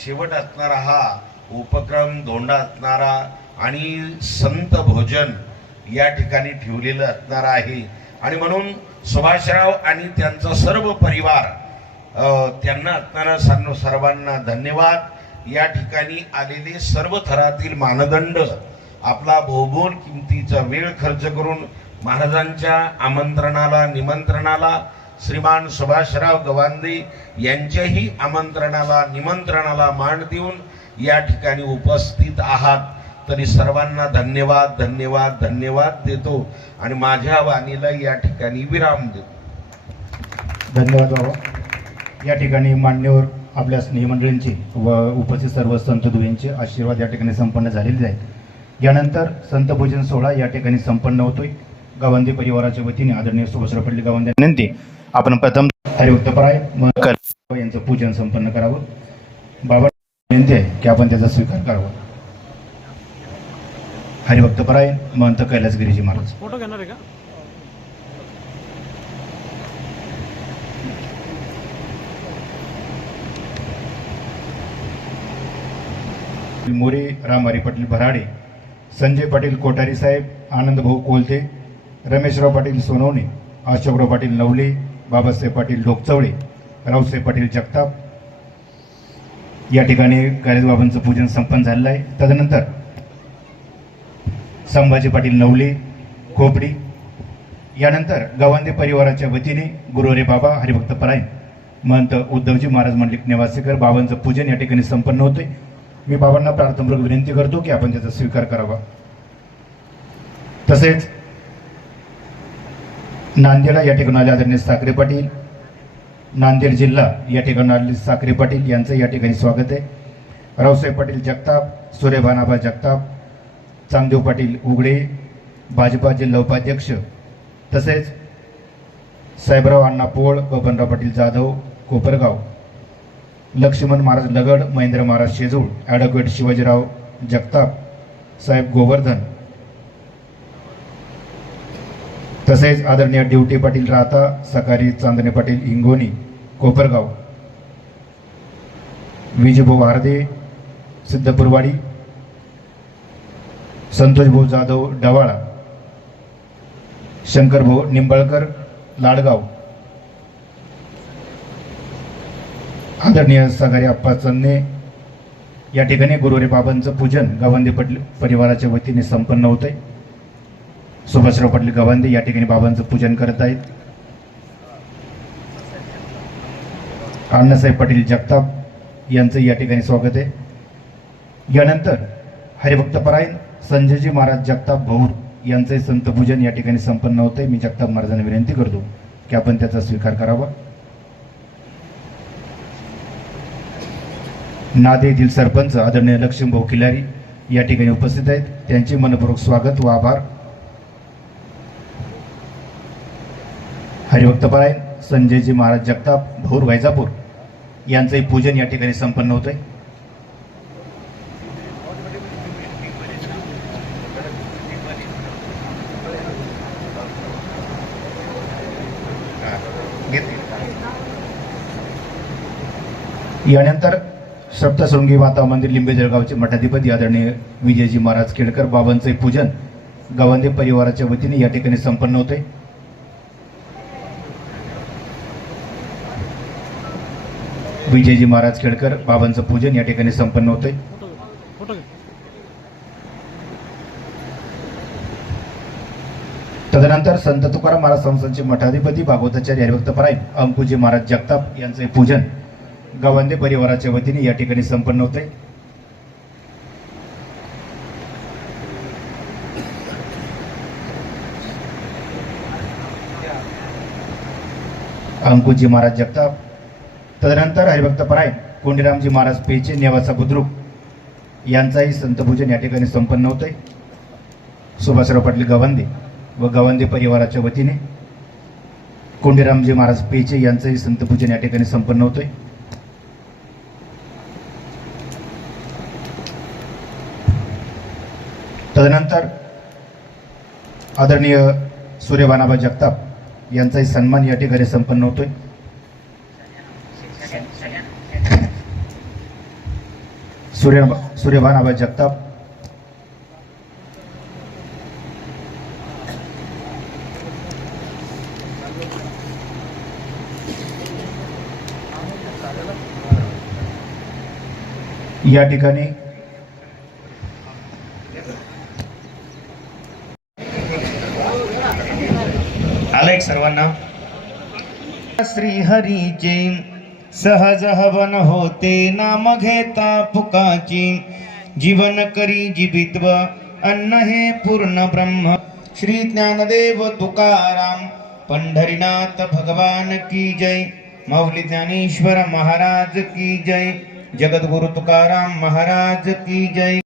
शेवट असणारा हा उपक्रम, धोंडा असणारा आणि संत भोजन या ठिकाणी ठेवलेलं असणार आहे. आणि म्हणून सुभाषराव आणि त्यांचा सर्व परिवार, त्यांना असणारा सर्वांना धन्यवाद. या ठिकाणी आलेले सर्व थरातील मानदंड आपला बहुमोल किमतीचा वेळ खर्च करून महाराजांच्या आमंत्रणाला, निमंत्रणाला, श्रीमान सुभाषराव गवांदे यांच्याही आमंत्रणाला, निमंत्रणाला मान देऊन या ठिकाणी उपस्थित आहात, तरी सर्वांना धन्यवाद धन्यवाद धन्यवाद देतो आणि माझ्या वाणीला या ठिकाणी विराम देतो. धन्यवाद बाबा. या ठिकाणी मान्यवर आपल्या स्नेहमंडळींचे व उपस्थित सर्व संत दुयांचे आशीर्वाद या ठिकाणी संपन्न झालेले आहेत. यानंतर संत भोजन सोहळा या ठिकाणी संपन्न होतोय. गवांदे परिवाराच्या वतीने आदरणीय सुभाषराव पाटील गवांदे विनंती, आपण प्रथम हरिभक्तपराय यांचं पूजन संपन्न करावं. बाबा विनंती आहे की आपण त्याचा स्वीकार करावा. हरिभक्तपराय महंत कैलासगिरीजी महाराज. फोटो घेणार आहे का? मोरे, रामहरी पाटील भराडे, संजय पाटील कोठारी साहेब, आनंद भाऊ कोलते, रमेशराव पाटील सोनवणे, अशोकराव पाटील नवले, बाबासाहेब पाटील डोकचवळे, रावसाहेब पाटील जगताप या ठिकाणी गायकबाबांचं पूजन संपन्न झालेलं आहे. तदनंतर संभाजी पाटील नवले खोपडी, यानंतर गवांदे परिवाराच्या वतीने गुरुहरी बाबा हरिभक्तपरायण महंत उद्धवजी महाराज मंडलिक निवासीकर बाबांचं पूजन या ठिकाणी संपन्न होते. मी बाबांना प्रार्थनापूर्वक विनंती करतो की आपण त्याचा स्वीकार करावा. तसेच नांदेडला या ठिकाणी आदरणीय साखरे पाटील, नांदेड जिल्हा या ठिकाणी आलेले साखरे पाटील यांचं या ठिकाणी स्वागत आहे. रावसाहेब पाटील जगताप, सूर्यभानाबा जगताप, चांगदेव पाटील उघडे, भाजपा जिल्हा उपाध्यक्ष, तसेच साहेबराव अण्णा पोळ, बबनराव पाटील जाधव कोपरगाव, लक्ष्मण महाराज लगड, महेंद्र महाराज शेजूळ, ॲडव्होकेट शिवाजीराव जगताप साहेब गोवर्धन, तसेच आदरणीय ड्युटी पाटील राहता, सकारी चांदणे पाटील हिंगोनी कोपरगाव, विजयभाऊ हार्दे सिद्धपूरवाडी, संतोषभाऊ जाधव डवाळा, शंकरभाऊ निंबाळकर लाडगाव, आदरणीय सगारी अप्पा चन्ने या ठिकाणी गुरुहरी बाबांचं पूजन गवांदे पाटील परिवाराच्या वतीने संपन्न होत आहे. सुभाषराव पाटील गवांदे या ठिकाणी बाबांचं पूजन करत आहेत. अण्णासाहेब पाटील जगताप यांचं या ठिकाणी स्वागत आहे. यानंतर हरिभक्तपरायण संजयजी महाराज जगताप भौर यांचे संत पूजन या ठिकाणी संपन्न होत आहे. मी जगताप महाराजांना विनंती करतो की आपण त्याचा स्वीकार करावा. नादे येथील सरपंच आदरणीय लक्ष्मीभाऊ खिलारी या ठिकाणी उपस्थित आहेत. त्यांचे मनपूर्वक स्वागत व आभार. हरिभक्तपरायण संजयजी महाराज जगताप भौर वैजापूर यांचंही पूजन या ठिकाणी संपन्न होत आहे. यानंतर सप्तशृंगी माता मंदिर लिंबे जळगावचे मठाधिपती आदरणीय विजयजी महाराज केळकर बाबांचे पूजन गावंदे परिवाराच्या वतीने या ठिकाणी संपन्न होते. विजयजी महाराज केळकर बाबांचं पूजन या ठिकाणी संपन्न होते. तदनंतर संत तुकाराम महाराज संस्थानचे मठाधिपती भागवताचार्य हरिभक्तपरायण अंकुजी महाराज जगताप यांचे पूजन गावंदे परिवाराच्या वतीने या ठिकाणी संपन्न होते. अंकुजी महाराज जगताप. तदनंतर हरिभक्तपरायण कोंडीरामजी महाराज पेचे नेवासा बुद्रुक यांचाही संतपूजन या ठिकाणी संपन्न होते. सुभाषराव पाटील गावंदे व गावंदे परिवाराच्या वतीने कोंडीरामजी महाराज पेचे यांचंही संतपूजन या ठिकाणी संपन्न होते. तदनंतर आदरणीय सूर्यभानाबा जगताप यांचाही सन्मान या ठिकाणी संपन्न होतोय. सूर्यभानाबा जगताप. या ठिकाणी आलेख सर्वांना. श्री हरीचे सहज हवन होते नाम घेता पुकाची जीवन करी जीवित्व अन्न हे पूर्ण ब्रह्म. श्री ज्ञानदेव तुकाराम पंढरीनाथ भगवान की जय. माऊली ज्ञानेश्वर महाराज की जय. जगद्गुरु तुकाराम महाराज की जय.